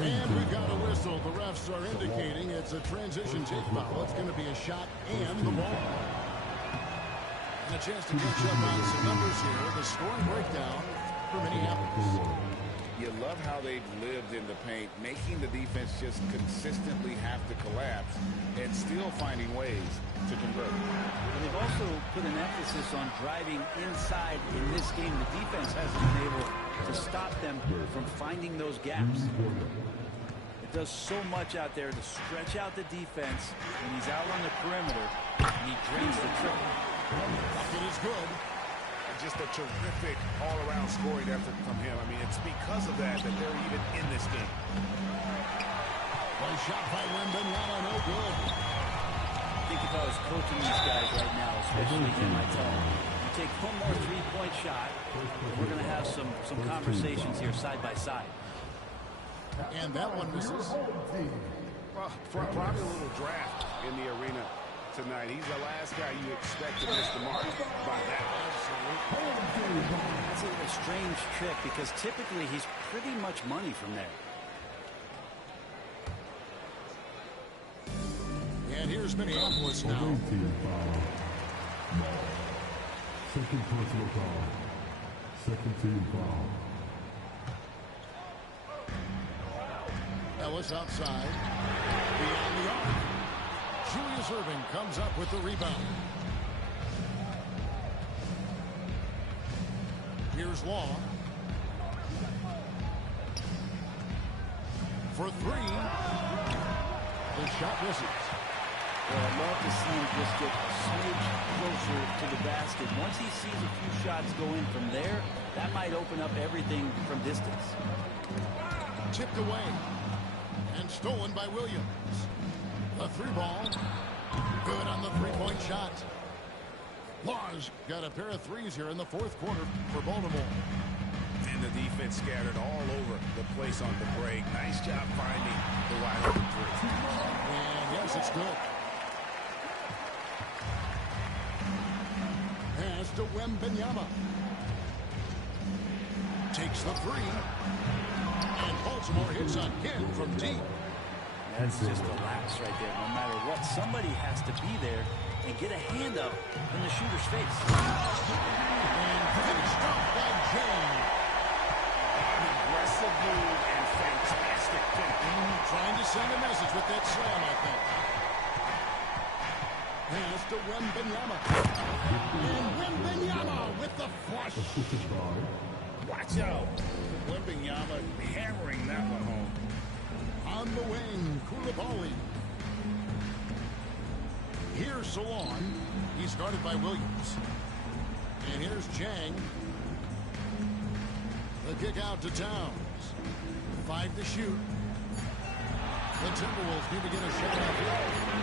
And we've got a whistle. The refs are indicating it's a transition take foul. It's going to be a shot and the ball. And a chance to catch up on some numbers here. The scoring breakdown for Minneapolis. You love how they've lived in the paint, making the defense just consistently have to collapse and still finding ways to convert. And they've also put an emphasis on driving inside in this game. The defense hasn't been able to stop them from finding those gaps. It does so much out there to stretch out the defense when he's out on the perimeter, and he drains the triple. Bucket is good. Just a terrific all-around scoring effort from him. I mean, it's because of that that they're even in this game. One shot by Wembanyama, no good. I think if I was coaching these guys right now, especially him, I tell him, you take one more three-point shot, we're going to have some conversations here side by side. And that one misses. Well, probably a little draft in the arena tonight. He's the last guy you expect to miss the mark by that. It's a strange trick because typically he's pretty much money from there. And here's Minneapolis now. Second personal foul. Second team foul. Ellis outside. Beyond the arc. Julius Irving comes up with the rebound. Here's Law. For three. The shot misses. Well, I'd love to see him just get a smidge closer to the basket. Once he sees a few shots go in from there, that might open up everything from distance. Tipped away. And stolen by Williams. A three ball. Good on the three-point shot. Law's got a pair of threes here in the fourth quarter for Baltimore. And the defense scattered all over the place on the break. Nice job finding the wide open three. And yes, it's good. Pass to Wembanyama. Takes the three. And Baltimore hits again from deep. That's just a lapse right there. No matter what, somebody has to be there and get a hand up in the shooter's face. And finished off by James. An aggressive move and fantastic finish. Trying to send a message with that slam, I think. Pass to Wembanyama. And Wembanyama with the flush. Watch out. Wembanyama hammering that one home. On the wing, Koulibaly. Here's Salon. He's guarded by Williams. And here's Chang. The kick out to Towns. 5 to shoot. The Timberwolves need to get a shot out here.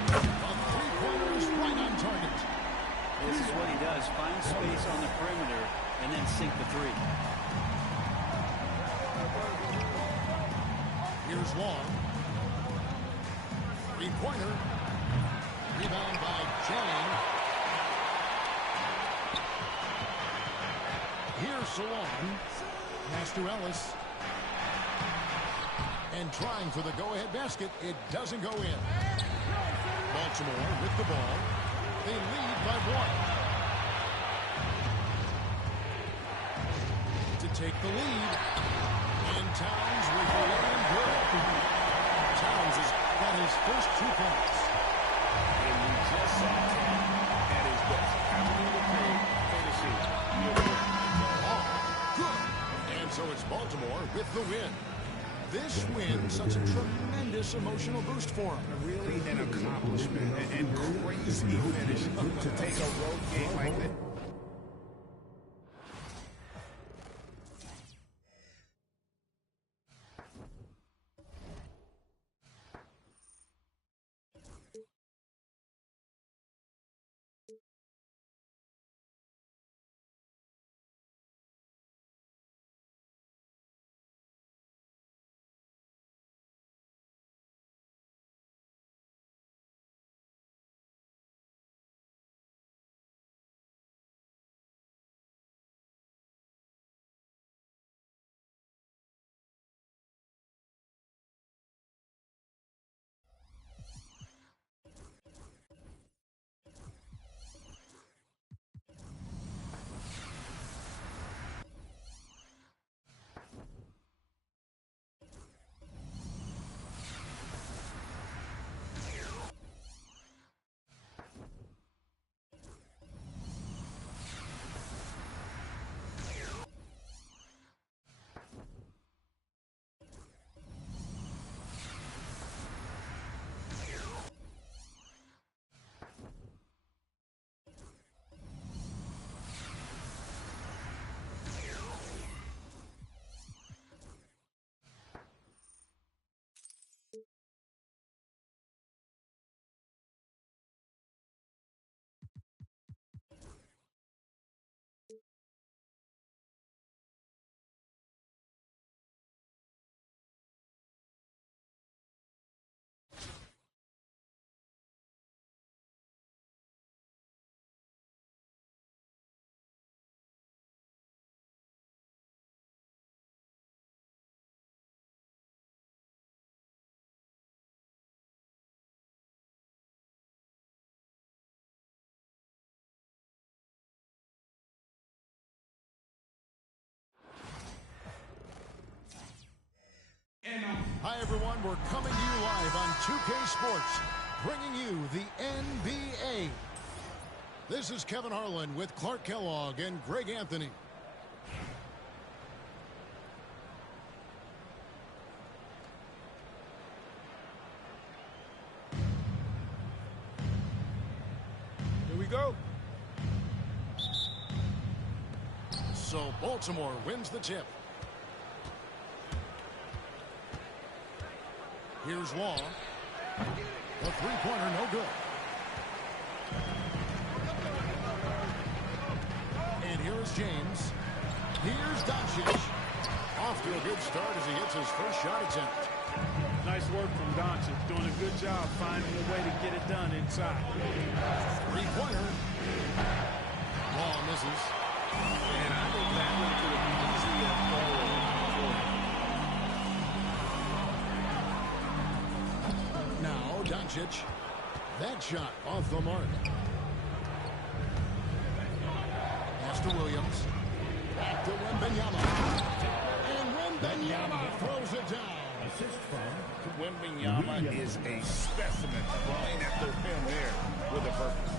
A three-pointer is right on target. This is what he does. Find space on the perimeter and then sink the three. Here's Long. Three-pointer. Rebound by Jane. Here's Salon. Pass to Ellis. And trying for the go-ahead basket. It doesn't go in. Baltimore with the ball. They lead by 1. To take the lead. And Towns with the and good. Towns has got his first 2 points. And we just saw Cat at his best. Coming in the paint, finishing. Good. And so it's Baltimore with the win. This win, such a tremendous emotional boost for him. Really an accomplishment and crazy finish to take a road game like that. Hi, everyone. We're coming to you live on 2K Sports, bringing you the NBA. This is Kevin Harlan with Clark Kellogg and Greg Anthony. Here we go. So Baltimore wins the tip. Here's Long. The three-pointer, no good. And here is James. Here's Doncic. Off to a good start as he hits his first shot attempt. Nice work from Doncic. Doing a good job finding a way to get it done inside. Three-pointer. Long misses. And I think that one could have easily fallen for him. Now Doncic. That shot off the mark. Pass to Williams. Back to Wembanyama. And Wembanyama throws it down. Wembanyama is a specimen flying at the rim there with a purpose.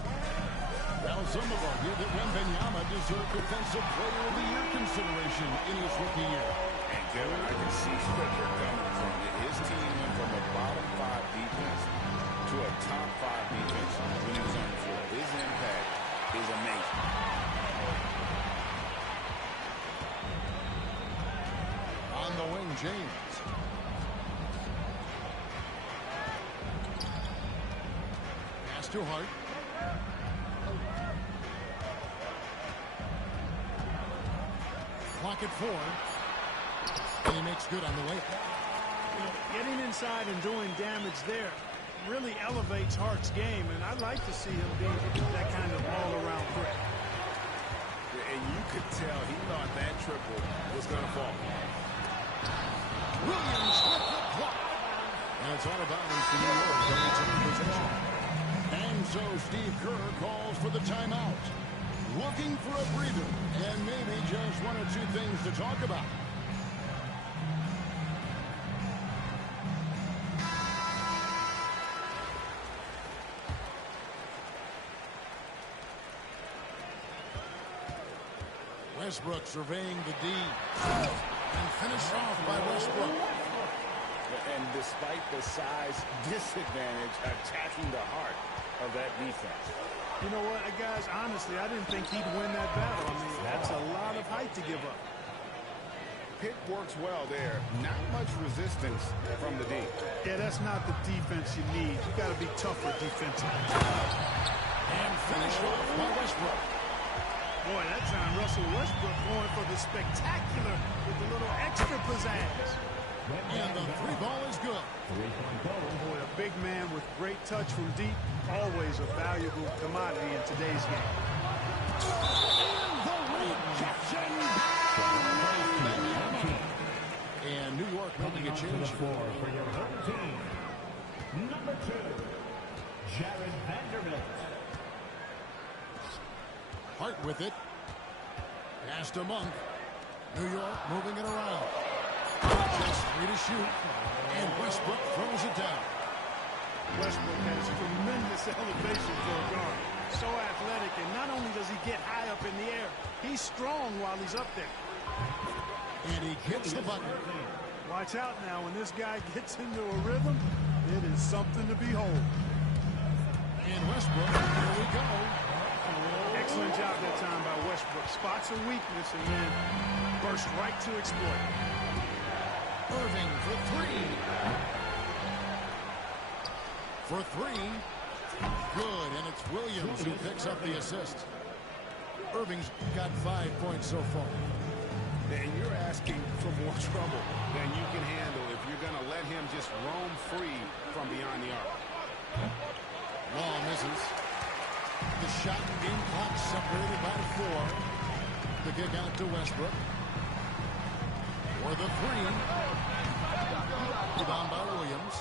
Well, some have argued that Wembanyama deserved Defensive Player of the Year consideration in his rookie year. And Kevin, I can see where they're coming from. His team went from a bottom 5 defense to a top 5 defense when he was on the floor. His impact is amazing. On the wing, James. Pass to Hart. Clock at 4. And he makes good on the layup. Getting inside and doing damage there really elevates Hart's game, and I'd like to see him be that kind of all-around threat. And you could tell he thought that triple was going to fall. Williams with the block. And it's out of bounds for New York. They retain possession. And so Steve Kerr calls for the timeout. Looking for a breather and maybe just one or two things to talk about. Westbrook surveying the D. And finished off by Westbrook. And despite the size disadvantage, attacking the heart of that defense. You know what, guys, honestly, I didn't think he'd win that battle. I mean, that's a lot of height to give up. Pick works well there. Not much resistance from the D. Yeah, that's not the defense you need. You got to be tougher defensively. And finished off by Westbrook. Boy, that time Russell Westbrook going for the spectacular with the little extra pizzazz. And the three ball is good. Boy, a big man with great touch from deep, always a valuable commodity in today's game. The rejection. And New York making a change. For your home team, number 2, Jared Vanderbilt. Hart with it. Pass to Monk. New York moving it around. Just free to shoot. And Westbrook throws it down. Westbrook has tremendous elevation for a guard. So athletic, and not only does he get high up in the air, he's strong while he's up there. And he hits the button. Watch out now. When this guy gets into a rhythm, it is something to behold. And Westbrook, here we go. Excellent job that time by Westbrook. Spots a weakness and then burst right to exploit. Irving for three. For three. Good, and it's Williams who picks up the assist. Irving's got 5 points so far. And you're asking for more trouble than you can handle if you're going to let him just roam free from beyond the arc. Law misses. The shot and game clock separated by 4. The kick out to Westbrook. For the three. Rebound by Williams.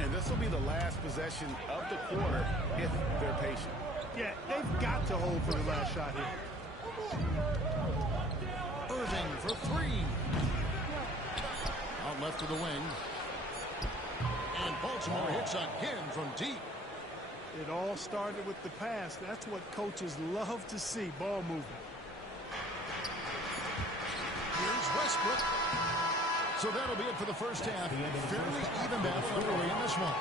And this will be the last possession of the quarter if they're patient. Yeah, they've got to hold for the last shot here. Irving for three. Out left to the wing. And Baltimore hits again from deep. It all started with the pass. That's what coaches love to see, ball movement. Here's Westbrook. So that'll be it for the first half. Fairly even battle early in this one.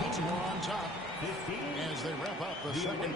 Baltimore on top as they wrap up the second.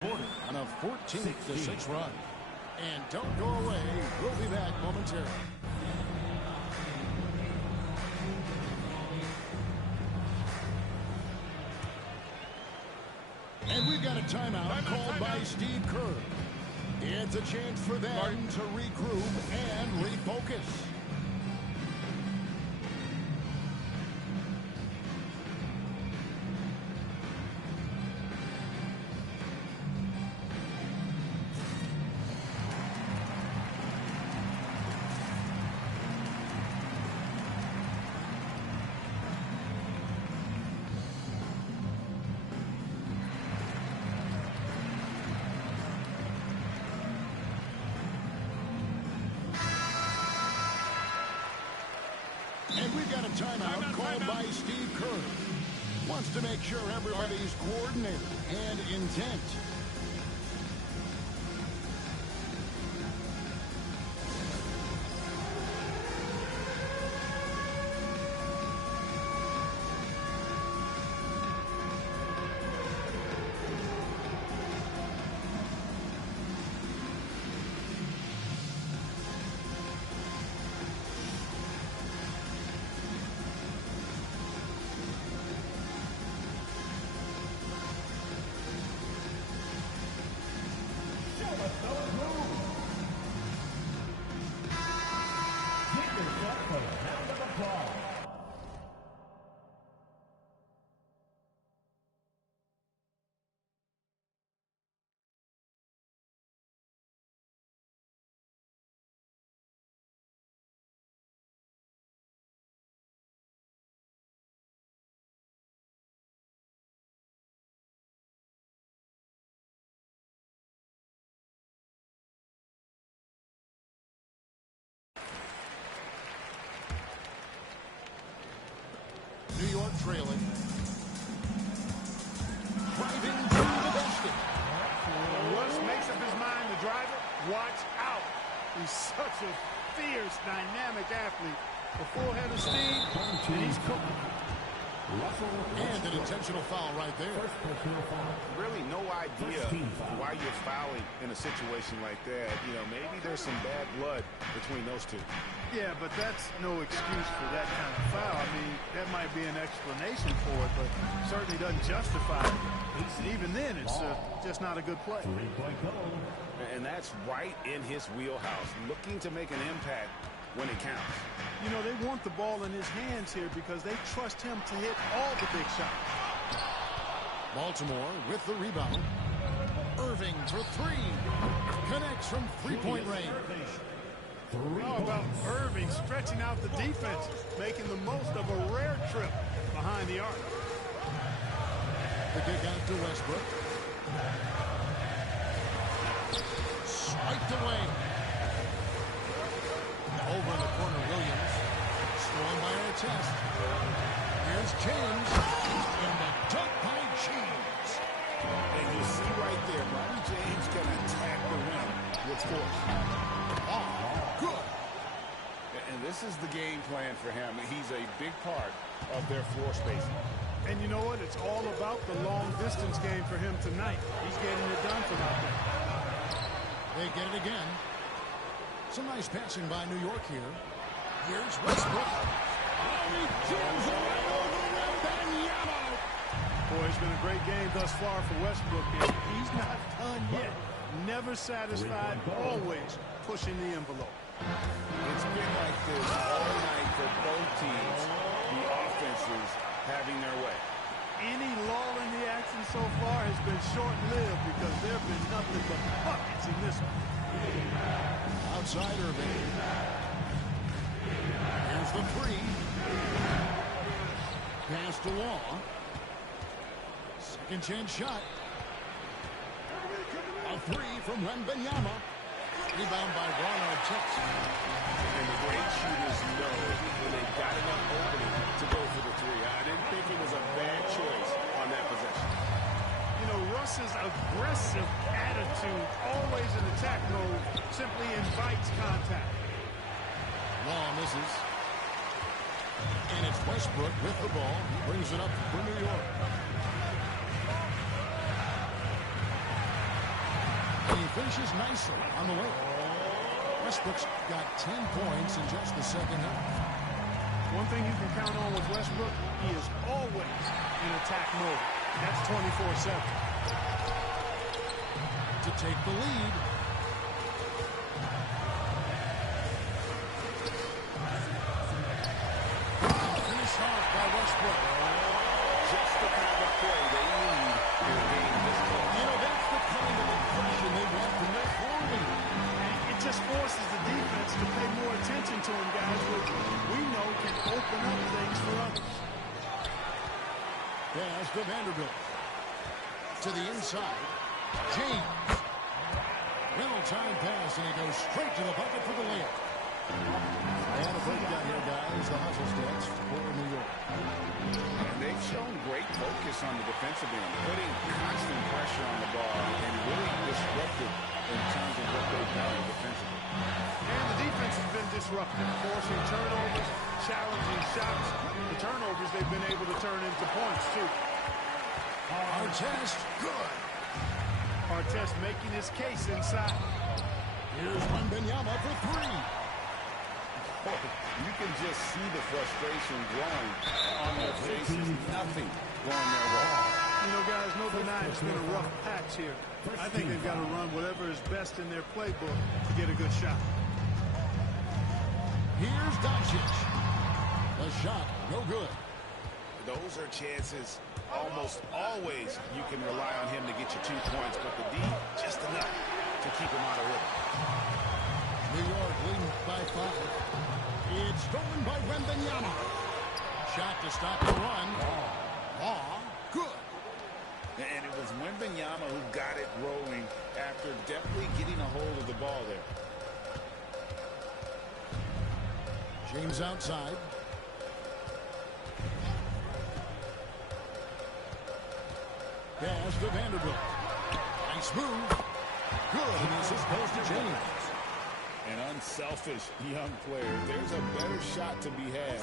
On a 14-6 run. And don't go away. We'll be back momentarily. And we've got a timeout called by Steve Kerr. It's a chance for them to regroup and refocus. And we've got a timeout called by Steve Kerr. Wants to make sure everybody's coordinated and intent. New York trailing. Driving to the basket. Russ makes up his mind to drive it. Watch out. He's such a fierce, dynamic athlete. A full head of steam, and he's cooking. And an intentional foul right there. Really no idea why you're fouling in a situation like that. You know, maybe there's some bad blood between those two. Yeah, but that's no excuse for that kind of foul. I mean, that might be an explanation for it, but certainly doesn't justify it. And even then, it's just not a good play. And that's right in his wheelhouse, looking to make an impact when it counts. You know, they want the ball in his hands here because they trust him to hit all the big shots. Baltimore with the rebound. Irving for three. Connects from three-point range. How about Irving stretching out the defense, making the most of a rare trip behind the arc. The kick out to Westbrook. Swiped away. Over in the corner, Williams. Stolen by Artest. Here's James. And the dunk by James. And you see right there, Bobby James can attack the rim with force. Oh, good. And this is the game plan for him. He's a big part of their floor spacing. And you know what? It's all about the long-distance game for him tonight. He's getting it done from out there. They get it again. Some nice passing by New York here. Here's Westbrook. Oh, he jams it right over the rim. Banyama. Boy, it's been a great game thus far for Westbrook. And he's not done yet. Never satisfied, always pushing the envelope. It's been like this all night for both teams. The offenses having their way. Any lull in the action so far has been short-lived because there have been nothing but buckets in this one. Outside Irving. Here's the three. Pass to Law. Second chance shot. A three from Wembanyama. Rebound by Ron Artest. And the great shooters know when they've got enough opening to go for the three. I didn't think it was a bad choice on that possession. You know, Russ's aggressive attitude, always in attack mode, simply invites contact. Law misses. And it's Westbrook with the ball. He brings it up for New York. And he finishes nicely on the way. Westbrook's got 10 points in just the second half. One thing you can count on with Westbrook, he is always in attack mode. That's 24/7. to take the lead. Finished off by Westbrook. Just the kind of play they need in a game this close. You know, that's the kind of impression they want from their forward. It just forces the defense to pay more attention to him, guys, which we know can open up things for others. Pass to Vanderbilt. To the inside. James. Well-timed pass, and he goes straight to the bucket for the layup. And a breakdown here, guys. The hustle stats for New York. And they've shown great focus on the defensive end, putting constant pressure on the ball and really disruptive in terms of what they've done defensively. And the defense has been disruptive, forcing turnovers, challenging shots. The turnovers they've been able to turn into points, too. Artest, good. Artest making his case inside. Here's Wembanyama for three. You can just see the frustration growing on their faces. Nothing going their way. You know, guys, no denying it's been a rough patch here. I think they've got to run whatever is best in their playbook to get a good shot. Here's Doncic. The shot, no good. Those are chances almost always you can rely on him to get you 2 points, but the D, just enough to keep him out of rhythm. New York leading by 5. It's stolen by Wembanyama. Shot to stop the run. Good. And it was Wembanyama who got it rolling after definitely getting a hold of the ball there. James outside. Pass to Vanderbilt. Nice move. Good. And this goes to James. An unselfish young player. If there's a better shot to be had,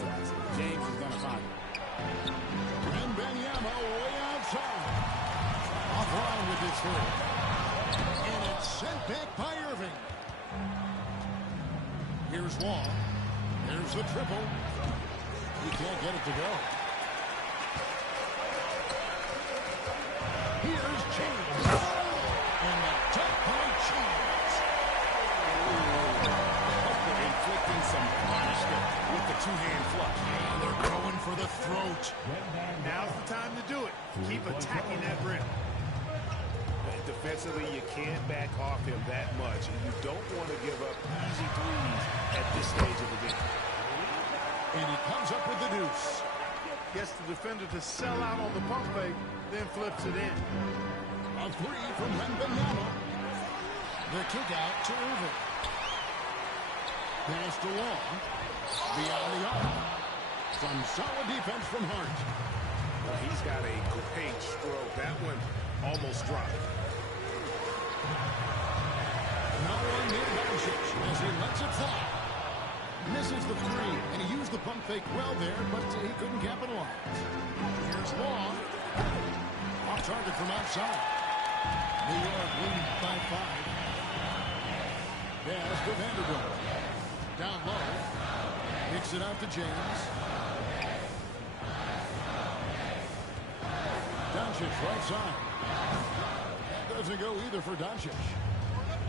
James is going to find it. Wembanyama way outside. Offline with his third. And it's sent back by Irving. Here's Wall. There's the triple. He can't get it to go. Here's James. And the tap by James. Inflicting some punishment with the two-hand flush. And they're going for the throat. Now's the time to do it. Keep attacking that rim. Defensively, you can't back off him that much, and you don't want to give up easy threes at this stage of the game. And he comes up with the deuce. Gets the defender to sell out on the pump fake, then flips it in. A three from Wembanyama. The kick out to Irving. Pass to Long. Beyond the arc. Some solid defense from Hart. Well, he's got a great stroke. That one almost dropped. Now on near Doncic as he lets it fly. Misses the three, and he used the pump fake well there, but he couldn't capitalize. Here's Long. Off target from outside. New York leading by 5. Pass to Vanderbilt. Down low. Kicks it out to James. Doncic right side. That doesn't go either for Doncic.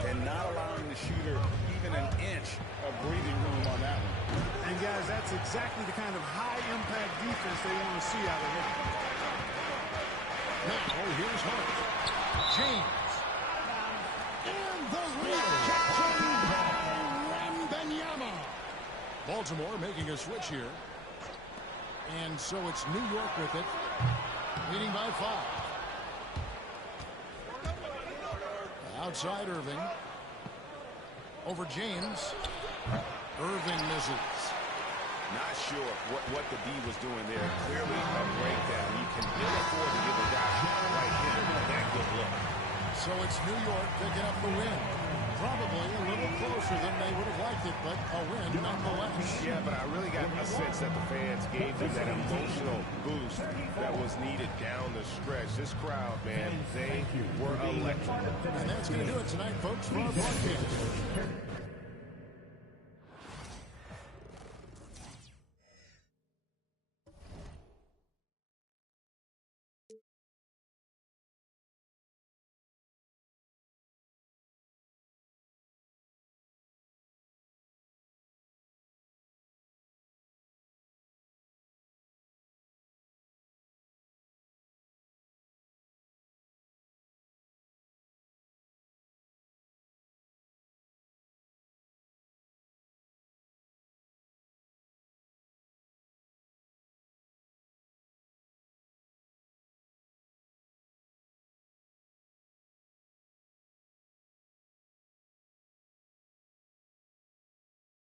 And not allowing the shooter even an inch of breathing room on that one. And, guys, that's exactly the kind of high-impact defense they want to see out of him. Now, here's Hart. James. And the rejection by Wembanyama. Baltimore making a switch here. And so it's New York with it. Leading by 5. Outside Irving. Over James. Irving misses. Not sure what the D was doing there. Clearly a breakdown. You can ill afford to give a guy like him that good look. So it's New York picking up the win. Probably a little closer than they would have liked it, but a win nonetheless. Yeah, but I really got a sense that the fans gave them that emotional boost that was needed down the stretch. This crowd, man, they were electric. And that's going to do it tonight, folks, for our broadcast.